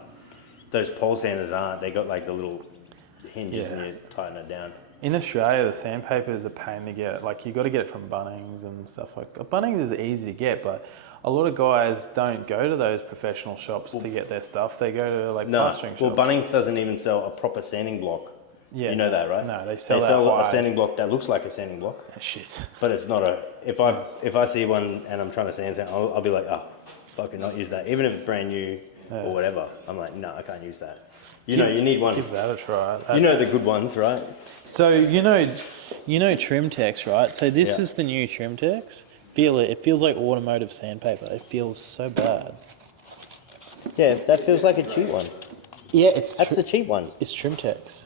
those pole sanders aren't. They got like the little hinges and you tighten it down. In Australia, the sandpaper is a pain to get. Like you got to get it from Bunnings and stuff like that. Bunnings is easy to get, but a lot of guys don't go to those professional shops to get their stuff. They go to like plastering shops. Well, Bunnings doesn't even sell a proper sanding block. Yeah, you know that, right? No, they sell a sanding block that looks like a sanding block. Oh, shit. But it's not a. If I see one and I'm trying to sand something, I'll be like, oh, I can not use that, even if it's brand new or whatever. I'm like, no, I can't use that. You need one. Give that a try. You know the good ones, right? So you know Trimtex, right? So this is the new Trimtex. Feel it. It feels like automotive sandpaper. It feels so bad. Yeah, that feels like a cheap one. Yeah, that's the cheap one. It's Trimtex.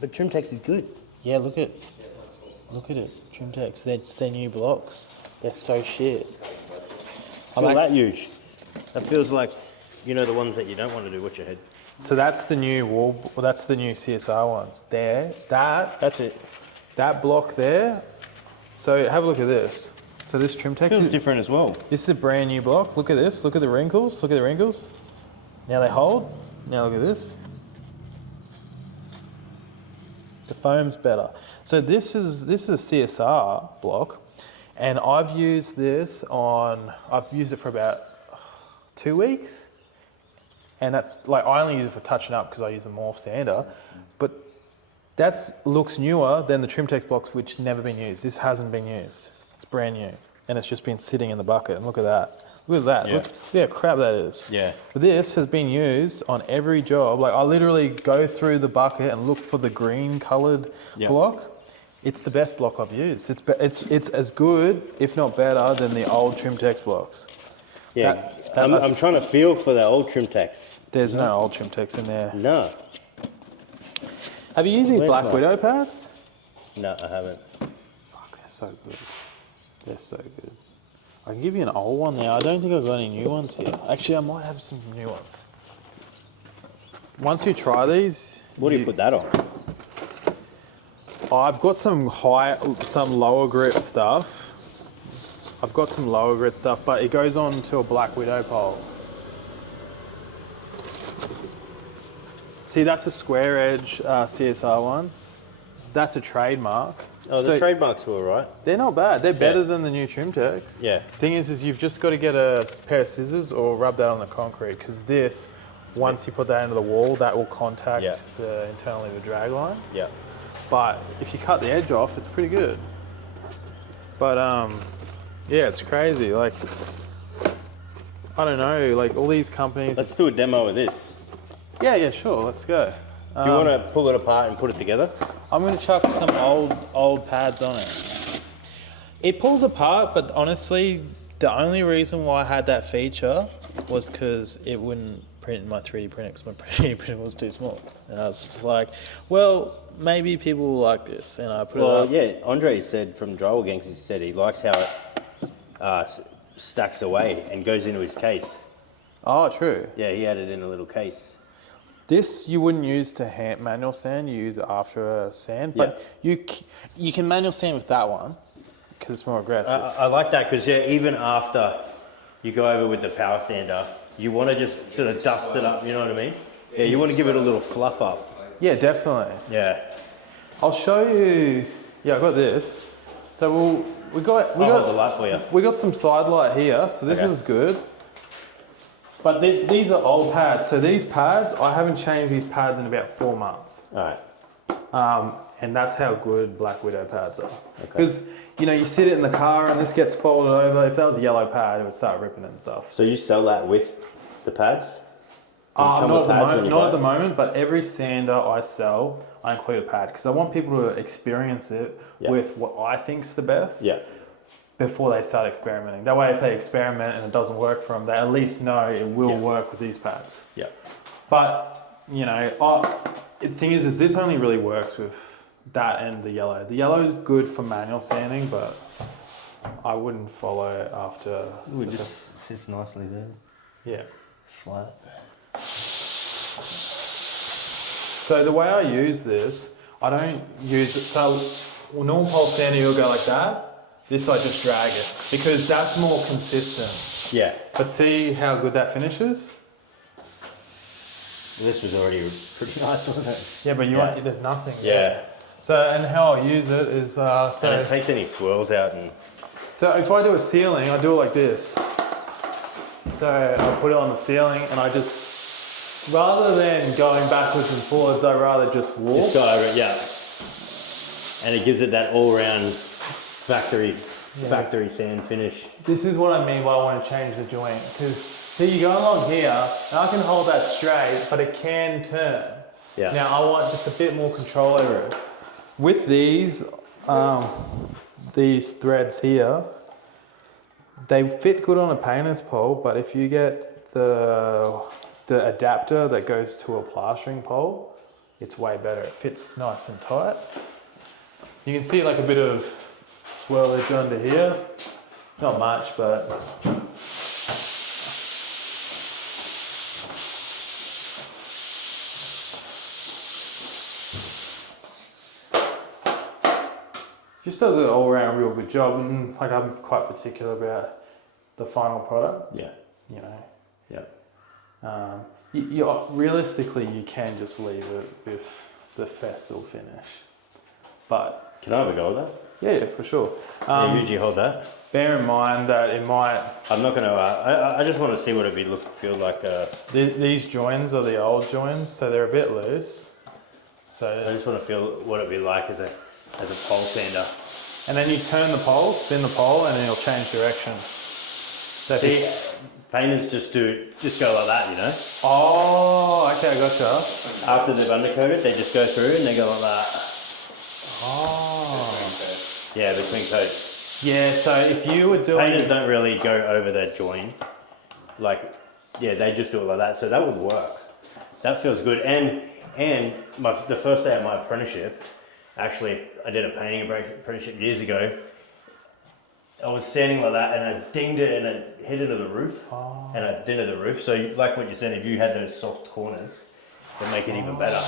But Trimtex is good. Yeah, look at it. Trimtex. It's their new blocks. They're so shit. Feel that huge. That feels like, the ones that you don't want to do. What's your head? So that's the new wall. Well, that's the new CSR ones. That's it. That block there. So have a look at this. So this Trimtex feels different as well. This is a brand new block. Look at this. Look at the wrinkles. Look at the wrinkles. Now they hold. Now look at this. The foam's better. So this is a CSR block, and I've used it for about 2 weeks. And that's like, I only use it for touching up because I use the Morph sander, but that looks newer than the Trimtex blocks, which never been used. This hasn't been used. It's brand new, and it's just been sitting in the bucket. And look at that. Look at that. Yeah. Look how crap that is. Yeah. But this has been used on every job. Like I literally go through the bucket and look for the green coloured block. It's the best block I've used. It's as good, if not better, than the old Trimtex blocks. Yeah. I'm trying to feel for the old Trimtex. There's no old Trimtex in there. No. Have you used these Black Widow pads? No, I haven't. Fuck, they're so good. They're so good. I can give you an old one now. I don't think I've got any new ones here. Actually, I might have some new ones. Once you try these... What do you put that on? I've got some lower grit stuff. But it goes on to a Black Widow pole. See, that's a square edge CSR one. That's a trademark. Oh, the trademarks were all right. They're not bad. They're better than the new Trimtex. Yeah. Thing is you've just got to get a pair of scissors or rub that on the concrete, because this, once you put that into the wall, that will contact internally the drag line. Yeah. But if you cut the edge off, it's pretty good. But yeah, it's crazy. Like, I don't know, like all these companies. Let's do a demo of this. Yeah, sure. Let's go. Do you want to pull it apart and put it together? I'm going to chuck some old pads on it. It pulls apart, but honestly, the only reason why I had that feature was because it wouldn't print in my 3D printer, because my 3D printer was too small. And I was just like, well, maybe people will like this. And I put it up. Yeah, Andre said from Drywall Gangs, he said he likes how it stacks away and goes into his case. Oh, true. Yeah, he had it in a little case. This you wouldn't use to manual sand, you use it after a sand, but you can manual sand with that one because it's more aggressive. I like that because even after you go over with the power sander, you want to just sort of dust it up, you know what I mean? Yeah, you want to give it a little fluff up. Yeah, definitely. Yeah. I'll show you. Yeah, I got this. So we got hold the light for you. We got some side light here, so this is good. But these are old pads. So these pads, I haven't changed these pads in about 4 months. All right. And that's how good Black Widow pads are. Because, you sit it in the car and this gets folded over. If that was a yellow pad, it would start ripping and stuff. So you sell that with the pads? Not at the moment, but every sander I sell, I include a pad. Because I want people to experience it with what I think's the best. Yeah. Before they start experimenting. That way, if they experiment and it doesn't work for them, they at least know it will work with these pads. Yeah. But, the thing is this only really works with that and the yellow. The yellow is good for manual sanding, but I wouldn't follow it after. It just sits nicely there. Yeah. Flat. So the way I use this, I don't use it. So normal pole sander, you'll go like that. This I just drag it because that's more consistent. Yeah. But see how good that finishes? This was already pretty nice, wasn't it? Yeah, but there's nothing. Yeah. So, and how I use it is and it takes any swirls out and. So if I do a ceiling, I do it like this. So I put it on the ceiling and I just, rather than going backwards and forwards, I rather just walk. Just go over it, yeah. And it gives it that all-round factory sand finish. This is what I mean by I want to change the joint, because see, you go along here and I can hold that straight, but it can turn. Yeah. Now I want just a bit more control over it. With these threads here, they fit good on a painter's pole, but if you get the adapter that goes to a plastering pole, it's way better. It fits nice and tight. You can see like a bit of swirlage under here. Not much, but just does an all-round real good job, and like I'm quite particular about the final product. Yeah. Yeah. Realistically, you can just leave it with the Festool finish, but can I have a go with that? Yeah, for sure. You usually hold that. Bear in mind that it might. I'm not going to. I just want to see what it'd be feel like. These joins are the old joins, so they're a bit loose. So I just want to feel what it'd be like as a pole sander. And then you turn the pole, spin the pole, and then it'll change direction. So see, painters just go like that, you know. Oh, okay, I gotcha. After they've undercoated, they just go through and they go like that. Oh. Yeah, between coats. Yeah, so if you were doing... Painters don't really go over their join. Like, yeah, they just do it like that. So that would work. That feels good. And the first day of my apprenticeship, actually, I did a painting apprenticeship years ago. I was standing like that and I dinged it and it hit into the roof. Oh. And I did into the roof. So like what you said, if you had those soft corners, that make it even better.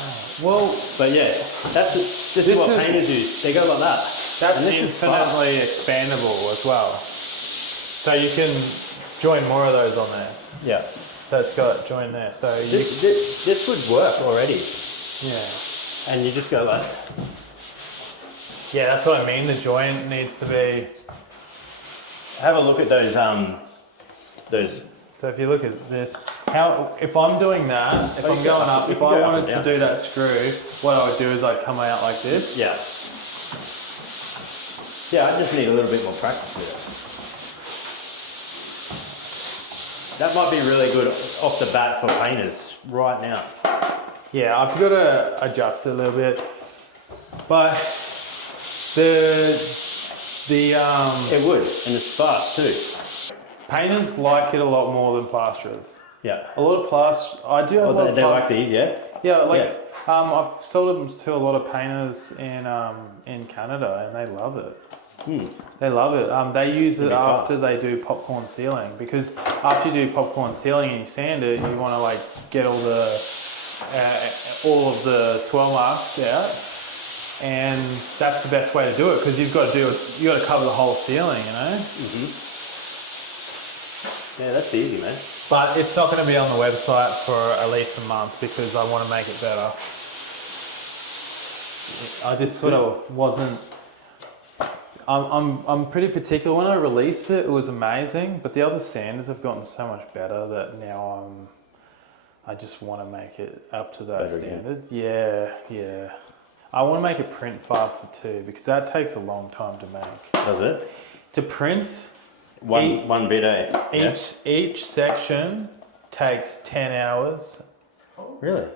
Well, But yeah, this is what painters use. They go like that. that's infinitely expandable as well. So you can join more of those on there. Yeah. So it's got join there. So This would work already. yeah. And you just go like, Yeah, that's what I mean. The joint needs to be. have a look at those. So if you look at this, if I'm doing that, if I'm going up, if I wanted to do that screw, what I would do is I'd come out like this. Yeah. Yeah, I just need a little bit more practice with it. That might be really good off the bat for painters right now. Yeah, I've got to adjust it a little bit, but it would, and it's fast too. painters like it a lot more than plasterers. Yeah. A lot of I do have a lot of they like these, yeah? Yeah, like I've sold them to a lot of painters in Canada, and they love it. They love it. They use it after they do popcorn sealing, because after you do popcorn sealing and you sand it, you want to like get all of the swirl marks out, and that's the best way to do it, because you got to cover the whole ceiling, you know. Yeah, that's easy, man. But it's not going to be on the website for at least a month because I want to make it better. I just sort of wasn't. I'm pretty particular. When I released it, it was amazing, but the other sanders have gotten so much better that now I just want to make it up to that better standard. Again. Yeah. I want to make it print faster too, because that takes a long time to make. Does it? To print. One bit, eh? Each section takes 10 hours. Really?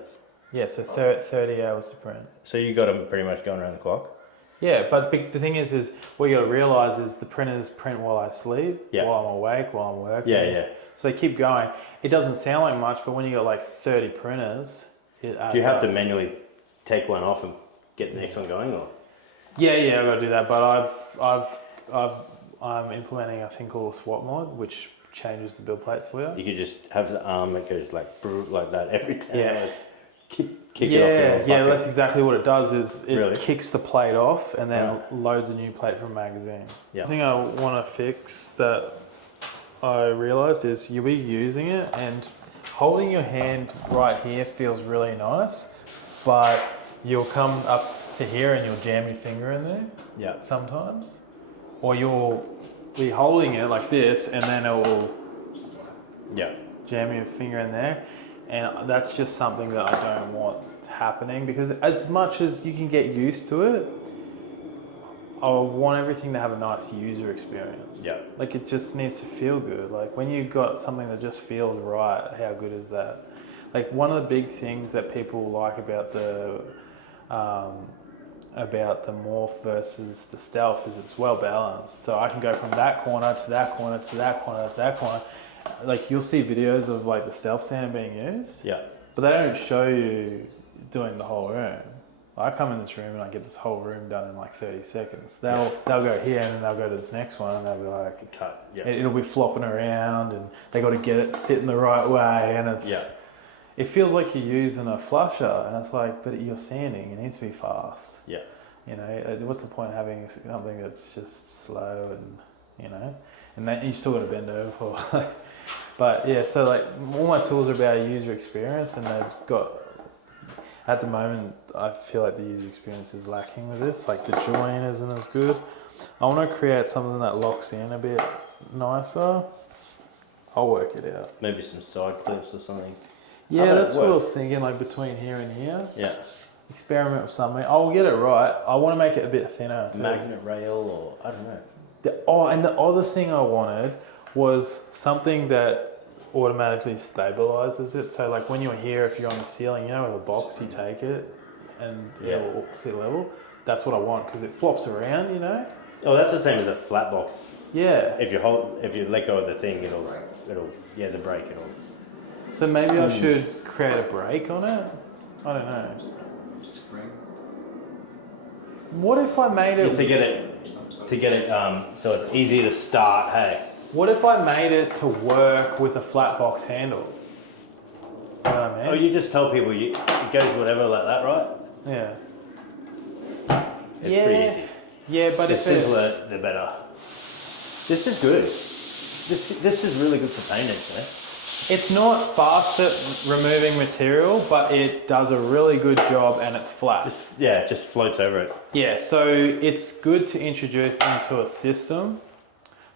Yeah, so 30 hours to print. So you got them pretty much going around the clock? Yeah, but the thing is what you got to realise is the printers print while I sleep, while I'm awake, while I'm working. Yeah. So they keep going. It doesn't sound like much, but when you got like 30 printers, it adds Do you have up. to manually take one off and get the next one going, or? Yeah, I've got to do that, but I'm implementing a thing called swap mod, which changes the build plates for you. You could just have the arm that goes like that every 10 hours. Kick it off. Yeah, that's exactly what it does. Is it Really? kicks the plate off and then loads a new plate from a magazine. Yeah. The thing I want to fix that I realised is you'll be using it and holding your hand right here feels really nice, but you'll come up to here and you'll jam your finger in there. Yeah. Sometimes, or you'll be holding it like this and then it will jam your finger in there. And that's just something that I don't want happening, because as much as you can get used to it, I want everything to have a nice user experience. Yeah. Like it just needs to feel good. Like when you've got something that just feels right, how good is that? Like one of the big things that people like about the Morph versus the Stealth is it's well balanced. So I can go from that corner to that corner to that corner to that corner. Like you'll see videos of like the Stealth sander being used, but they don't show you doing the whole room. I come in this room and I get this whole room done in like 30 seconds. They'll go here and then they'll go to this next one and they'll be like, cut. Yeah. It'll be flopping around and they got to get it sitting the right way, and it feels like you're using a flusher, and it's like, but you're sanding. It needs to be fast. Yeah. You know, what's the point of having something that's just slow and and then you still got to bend over. But yeah, so like all my tools are about a user experience, and they've got, at the moment, I feel like the user experience is lacking with this. Like the join isn't as good. I want to create something that locks in a bit nicer. I'll work it out. Maybe some side clips or something. Yeah, that's what I was thinking, like between here and here. Yeah. Experiment with something. I'll get it right. I want to make it a bit thinner too. Magnet rail, or I don't know. And the other thing I wanted was something that automatically stabilizes it. So like when you're here, if you're on the ceiling, with a box, you take it and it'll sit level. That's what I want, because it flops around, Oh, that's the same as a flat box. Yeah. If you let go of the thing, the brake, it'll. So maybe I should create a brake on it? I don't know. Spring. What if I made it... To get it so it's easy to start, hey. What if I made it to work with a flat box handle? You know what I mean? Oh, you just tell people it goes whatever like that, right? Yeah. It's pretty easy. Yeah, but The if simpler, the better. This is good. This is really good for painters, man. it's not fast at removing material, but it does a really good job and it's flat. It just floats over it. Yeah, so it's good to introduce into a system.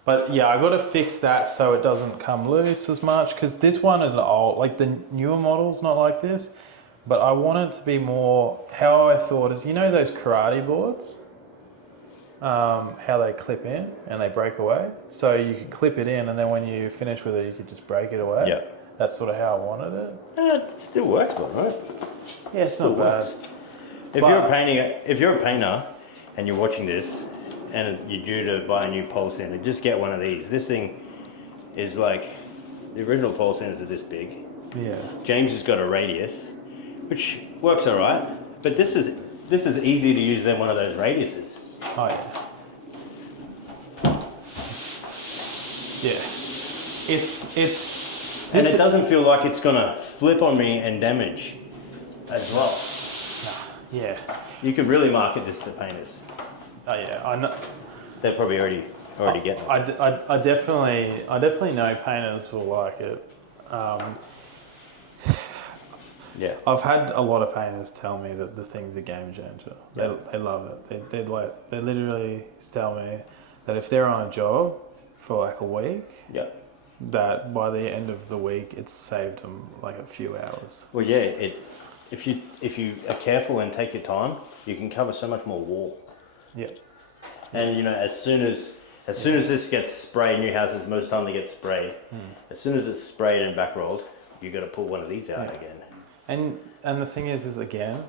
But yeah, I got to fix that so it doesn't come loose as much, because this one is old, like the newer model's not like this, but I want it to be more, how I thought is, you know those karate boards? How they clip in and they break away. So you could clip it in and then when you finish with it, you could just break it away. Yeah. That's sort of how I wanted it. It still works, but right? Yeah, it's not bad. If you're a painter and you're watching this and you're due to buy a new pole sander, just get one of these. This thing is like, the original pole sanders are this big. Yeah. James has got a radius, which works all right, but this is easier to use than one of those radiuses. Oh yeah. Yeah. And it doesn't feel like it's gonna flip on me and damage as well. Yeah. You could really market this to painters. Oh yeah. I know. They're probably already getting it. I definitely know painters will like it. Yeah. I've had a lot of painters tell me that the thing's a game changer. They love it. They literally tell me that if they're on a job for like a week, that by the end of the week it's saved them like a few hours. Well, yeah. If you are careful and take your time, you can cover so much more wall. Yeah. And you know, as soon as this gets sprayed, new houses most of the time they get sprayed. As soon as it's sprayed and back rolled, you got to pull one of these out again. And the thing is again,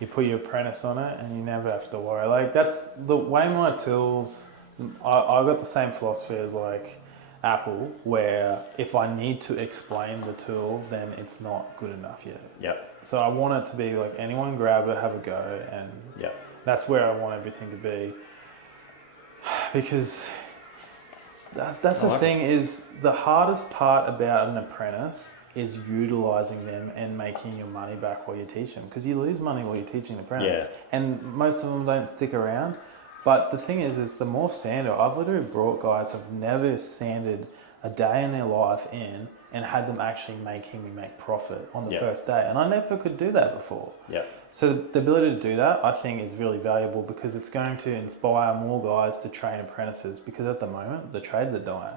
you put your apprentice on it and you never have to worry. Like that's the way my tools, I got the same philosophy as like Apple, where if I need to explain the tool, then it's not good enough yet. Yep. So I want it to be like anyone grab it, have a go, and that's where I want everything to be. Because that's the thing is the hardest part about an apprentice is utilizing them and making your money back while you teach them, because you lose money while you're teaching an apprentice, and most of them don't stick around. But the thing is the Morph Sander, I've literally brought guys who've never sanded a day in their life in and had them actually making me make profit on the first day, and I never could do that before. So the ability to do that, I think, is really valuable, because it's going to inspire more guys to train apprentices, because at the moment the trades are dying.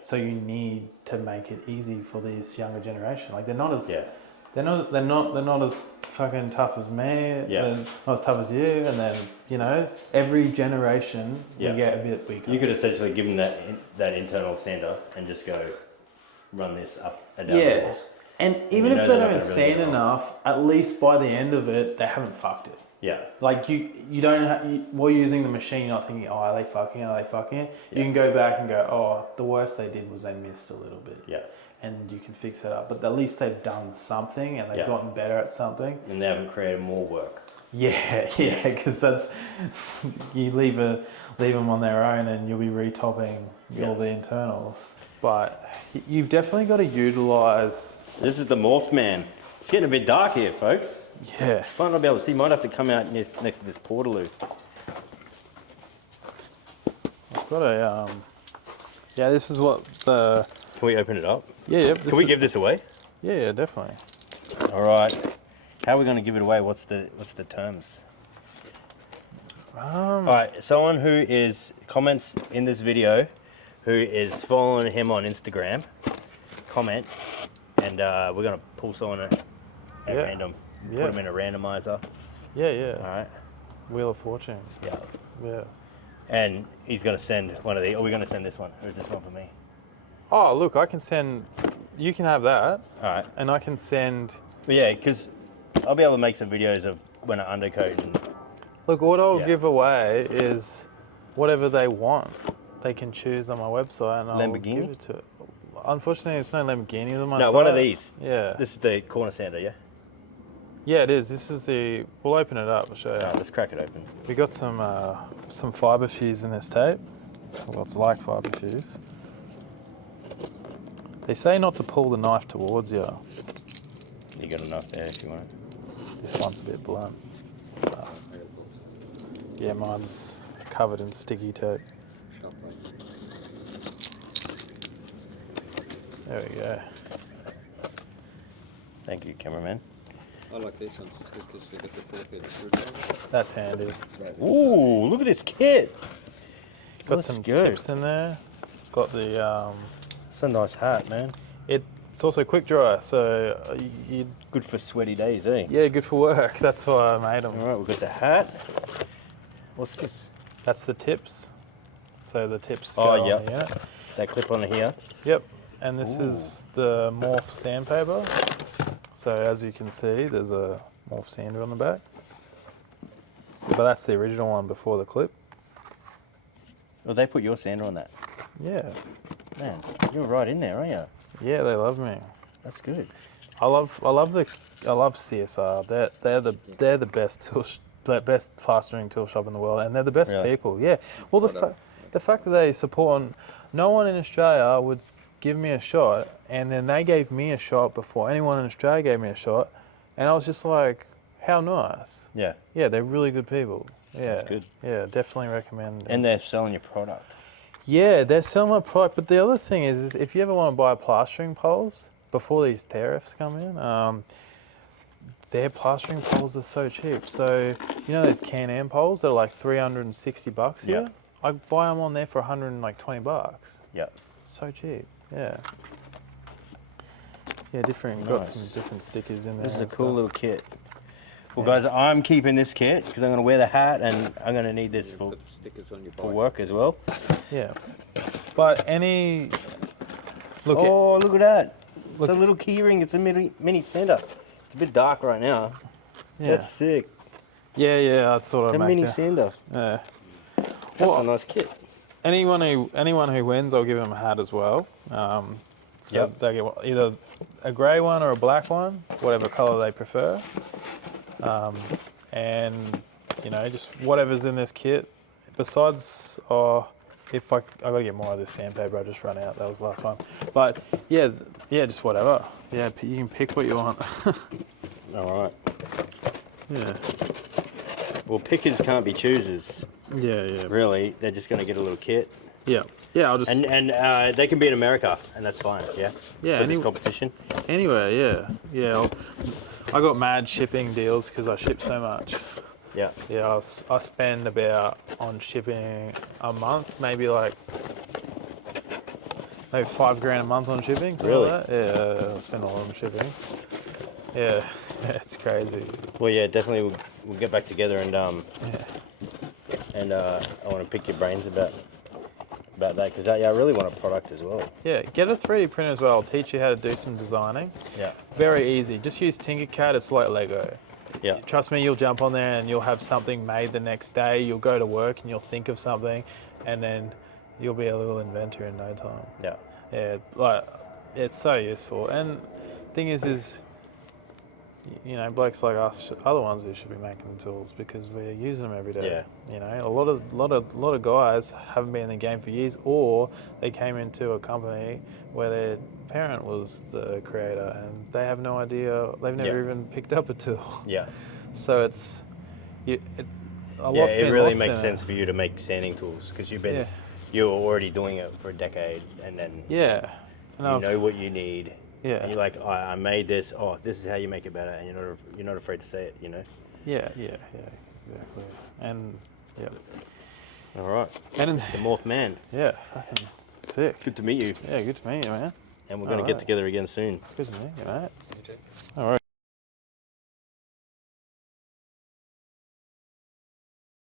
So you need to make it easy for this younger generation. Like they're not as they're not as fucking tough as me. They're not as tough as you. And then you know, every generation we get a bit weaker. You could essentially give them that internal sander and just go run this up and down the walls. And even if they don't sand enough, at least by the end of it, they haven't fucked it. Like you don't while using the machine, you're not thinking, oh, are they fucking? You can go back and go, oh, the worst they did was they missed a little bit. And you can fix it up. But at least they've done something and they've gotten better at something. And they haven't created more work. Because that's you leave them on their own and you'll be retopping all the internals. But you've definitely got to utilize. This is the Morph Man. It's getting a bit dark here, folks. Might not be able to see. Might have to come out next to this portaloo. It's got a this is what the. Can we open it up? Yeah. Can we give this away? Yeah, definitely. All right. How are we going to give it away? What's the terms? All right. Someone who comments in this video, who is following him on Instagram, comment, and we're going to pull someone at random. Put them in a randomizer. All right. Wheel of Fortune. Yeah. And he's going to send one of these. Are we going to send this one? Or is this one for me? Oh, look, I can send. You can have that. All right. And I can send. Well, yeah, because I'll be able to make some videos of when I undercoat. And look, what I'll give away is whatever they want. They can choose on my website, and I'll give it to. Unfortunately, it's no Lamborghini on my site. No, one of these. Yeah. This is the corner sander, yeah? Yeah, it is. This is the. We'll open it up. I'll show you. All right, let's crack it open. We got some fibre fuse in this tape. Well, it's like fibre fuse. They say not to pull the knife towards you. You got enough there if you want it. This one's a bit blunt. Yeah, mine's covered in sticky tape. There we go. Thank you, cameraman. I like these ones because they get the 4-headed screwdriver. That's handy. Ooh, look at this kit. Got That's some good. tips in there. Got the It's a nice hat, man. it's also quick dry, so you Good for sweaty days, eh? yeah, good for work. That's why I made them. All right, we've got the hat. What's this? That's the tips. So the tips Oh, go yep. on the unit. That clip on here. Yep. And this Ooh. is the Morph sandpaper. So as you can see, there's a Morph sander on the back. But that's the original one before the clip. Well, they put your sander on that. Yeah. Man, you're right in there, aren't you? Yeah, they love me. That's good. I love CSR. They're the best best plastering tool shop in the world, and they're the best Really? people. Yeah. Well, the fact that they support, no one in Australia would give me a shot, and then they gave me a shot before anyone in Australia gave me a shot, and I was just like, how nice. Yeah. Yeah, they're really good people. Yeah. That's good. Yeah, definitely recommend. And they're selling your product. Yeah, they're selling my product, but the other thing is if you ever want to buy plastering poles before these tariffs come in, their plastering poles are so cheap. So you know those Can-Am poles that are like $360 here? Yeah. I buy them on there for $120. Yep. So cheap. Yeah. Yeah, different. Nice. Got some different stickers in there. This is a and cool stuff. little kit. Well, guys, I'm keeping this kit because I'm going to wear the hat and I'm going to need this for Put the stickers on your for bike. work as well. Yeah. But any look at Oh, look at that. Look- It's a little key ring. It's a mini sander. It's a bit dark right now. yeah. That's sick. Yeah, I thought I'd A make mini that. sander. Yeah. That's Well, a nice kit. anyone who wins, I'll give them a hat as well. So Yep. they get either a grey one or a black one, whatever colour they prefer. And you know, just whatever's in this kit. Besides, if I gotta get more of this sandpaper, I just run out. That was the last one. But yeah, just whatever. Yeah, you can pick what you want. All right. Yeah. Well, pickers can't be choosers, Yeah. really. They're just going to get a little kit. Yeah. I'll just And they can be in America, and that's fine, yeah? Yeah, For this any- competition. anyway. Yeah. I got mad shipping deals because I ship so much. Yeah. Yeah, I spend about on shipping a month, maybe $5 grand a month on shipping. something Really? Like that. Yeah, I spend a lot on shipping. Yeah, it's crazy. Well, yeah, definitely we'll get back together and Yeah. I want to pick your brains about that because I really want a product as well. Yeah, get a 3D printer as well. I'll teach you how to do some designing. Yeah. Very easy. Just use Tinkercad. It's like Lego. Yeah. Trust me, you'll jump on there and you'll have something made the next day. You'll go to work and you'll think of something, and then you'll be a little inventor in no time. Yeah. Yeah, it's so useful. And thing is, you know, blokes like us, other ones who should be making the tools because we're using them every day. Yeah. You know, a lot of guys haven't been in the game for years, or they came into a company where their parent was the creator and they have no idea. They've never even picked up a tool. Yeah. So a Yeah, lot's it been really lost makes in sense for you to make sanding tools because Yeah. you're already doing it for a decade, and then Yeah. And you I've- know what you need. Yeah. And you're like, I made this. Oh, this is how you make it better, and you're not afraid to say it. You know. Yeah, exactly. And yeah. All right. And The Morph Man. yeah, fucking sick. Good to meet you, Yeah, good to meet you, man. and we're going to Alright. get together again soon. Good to meet you, mate. All right.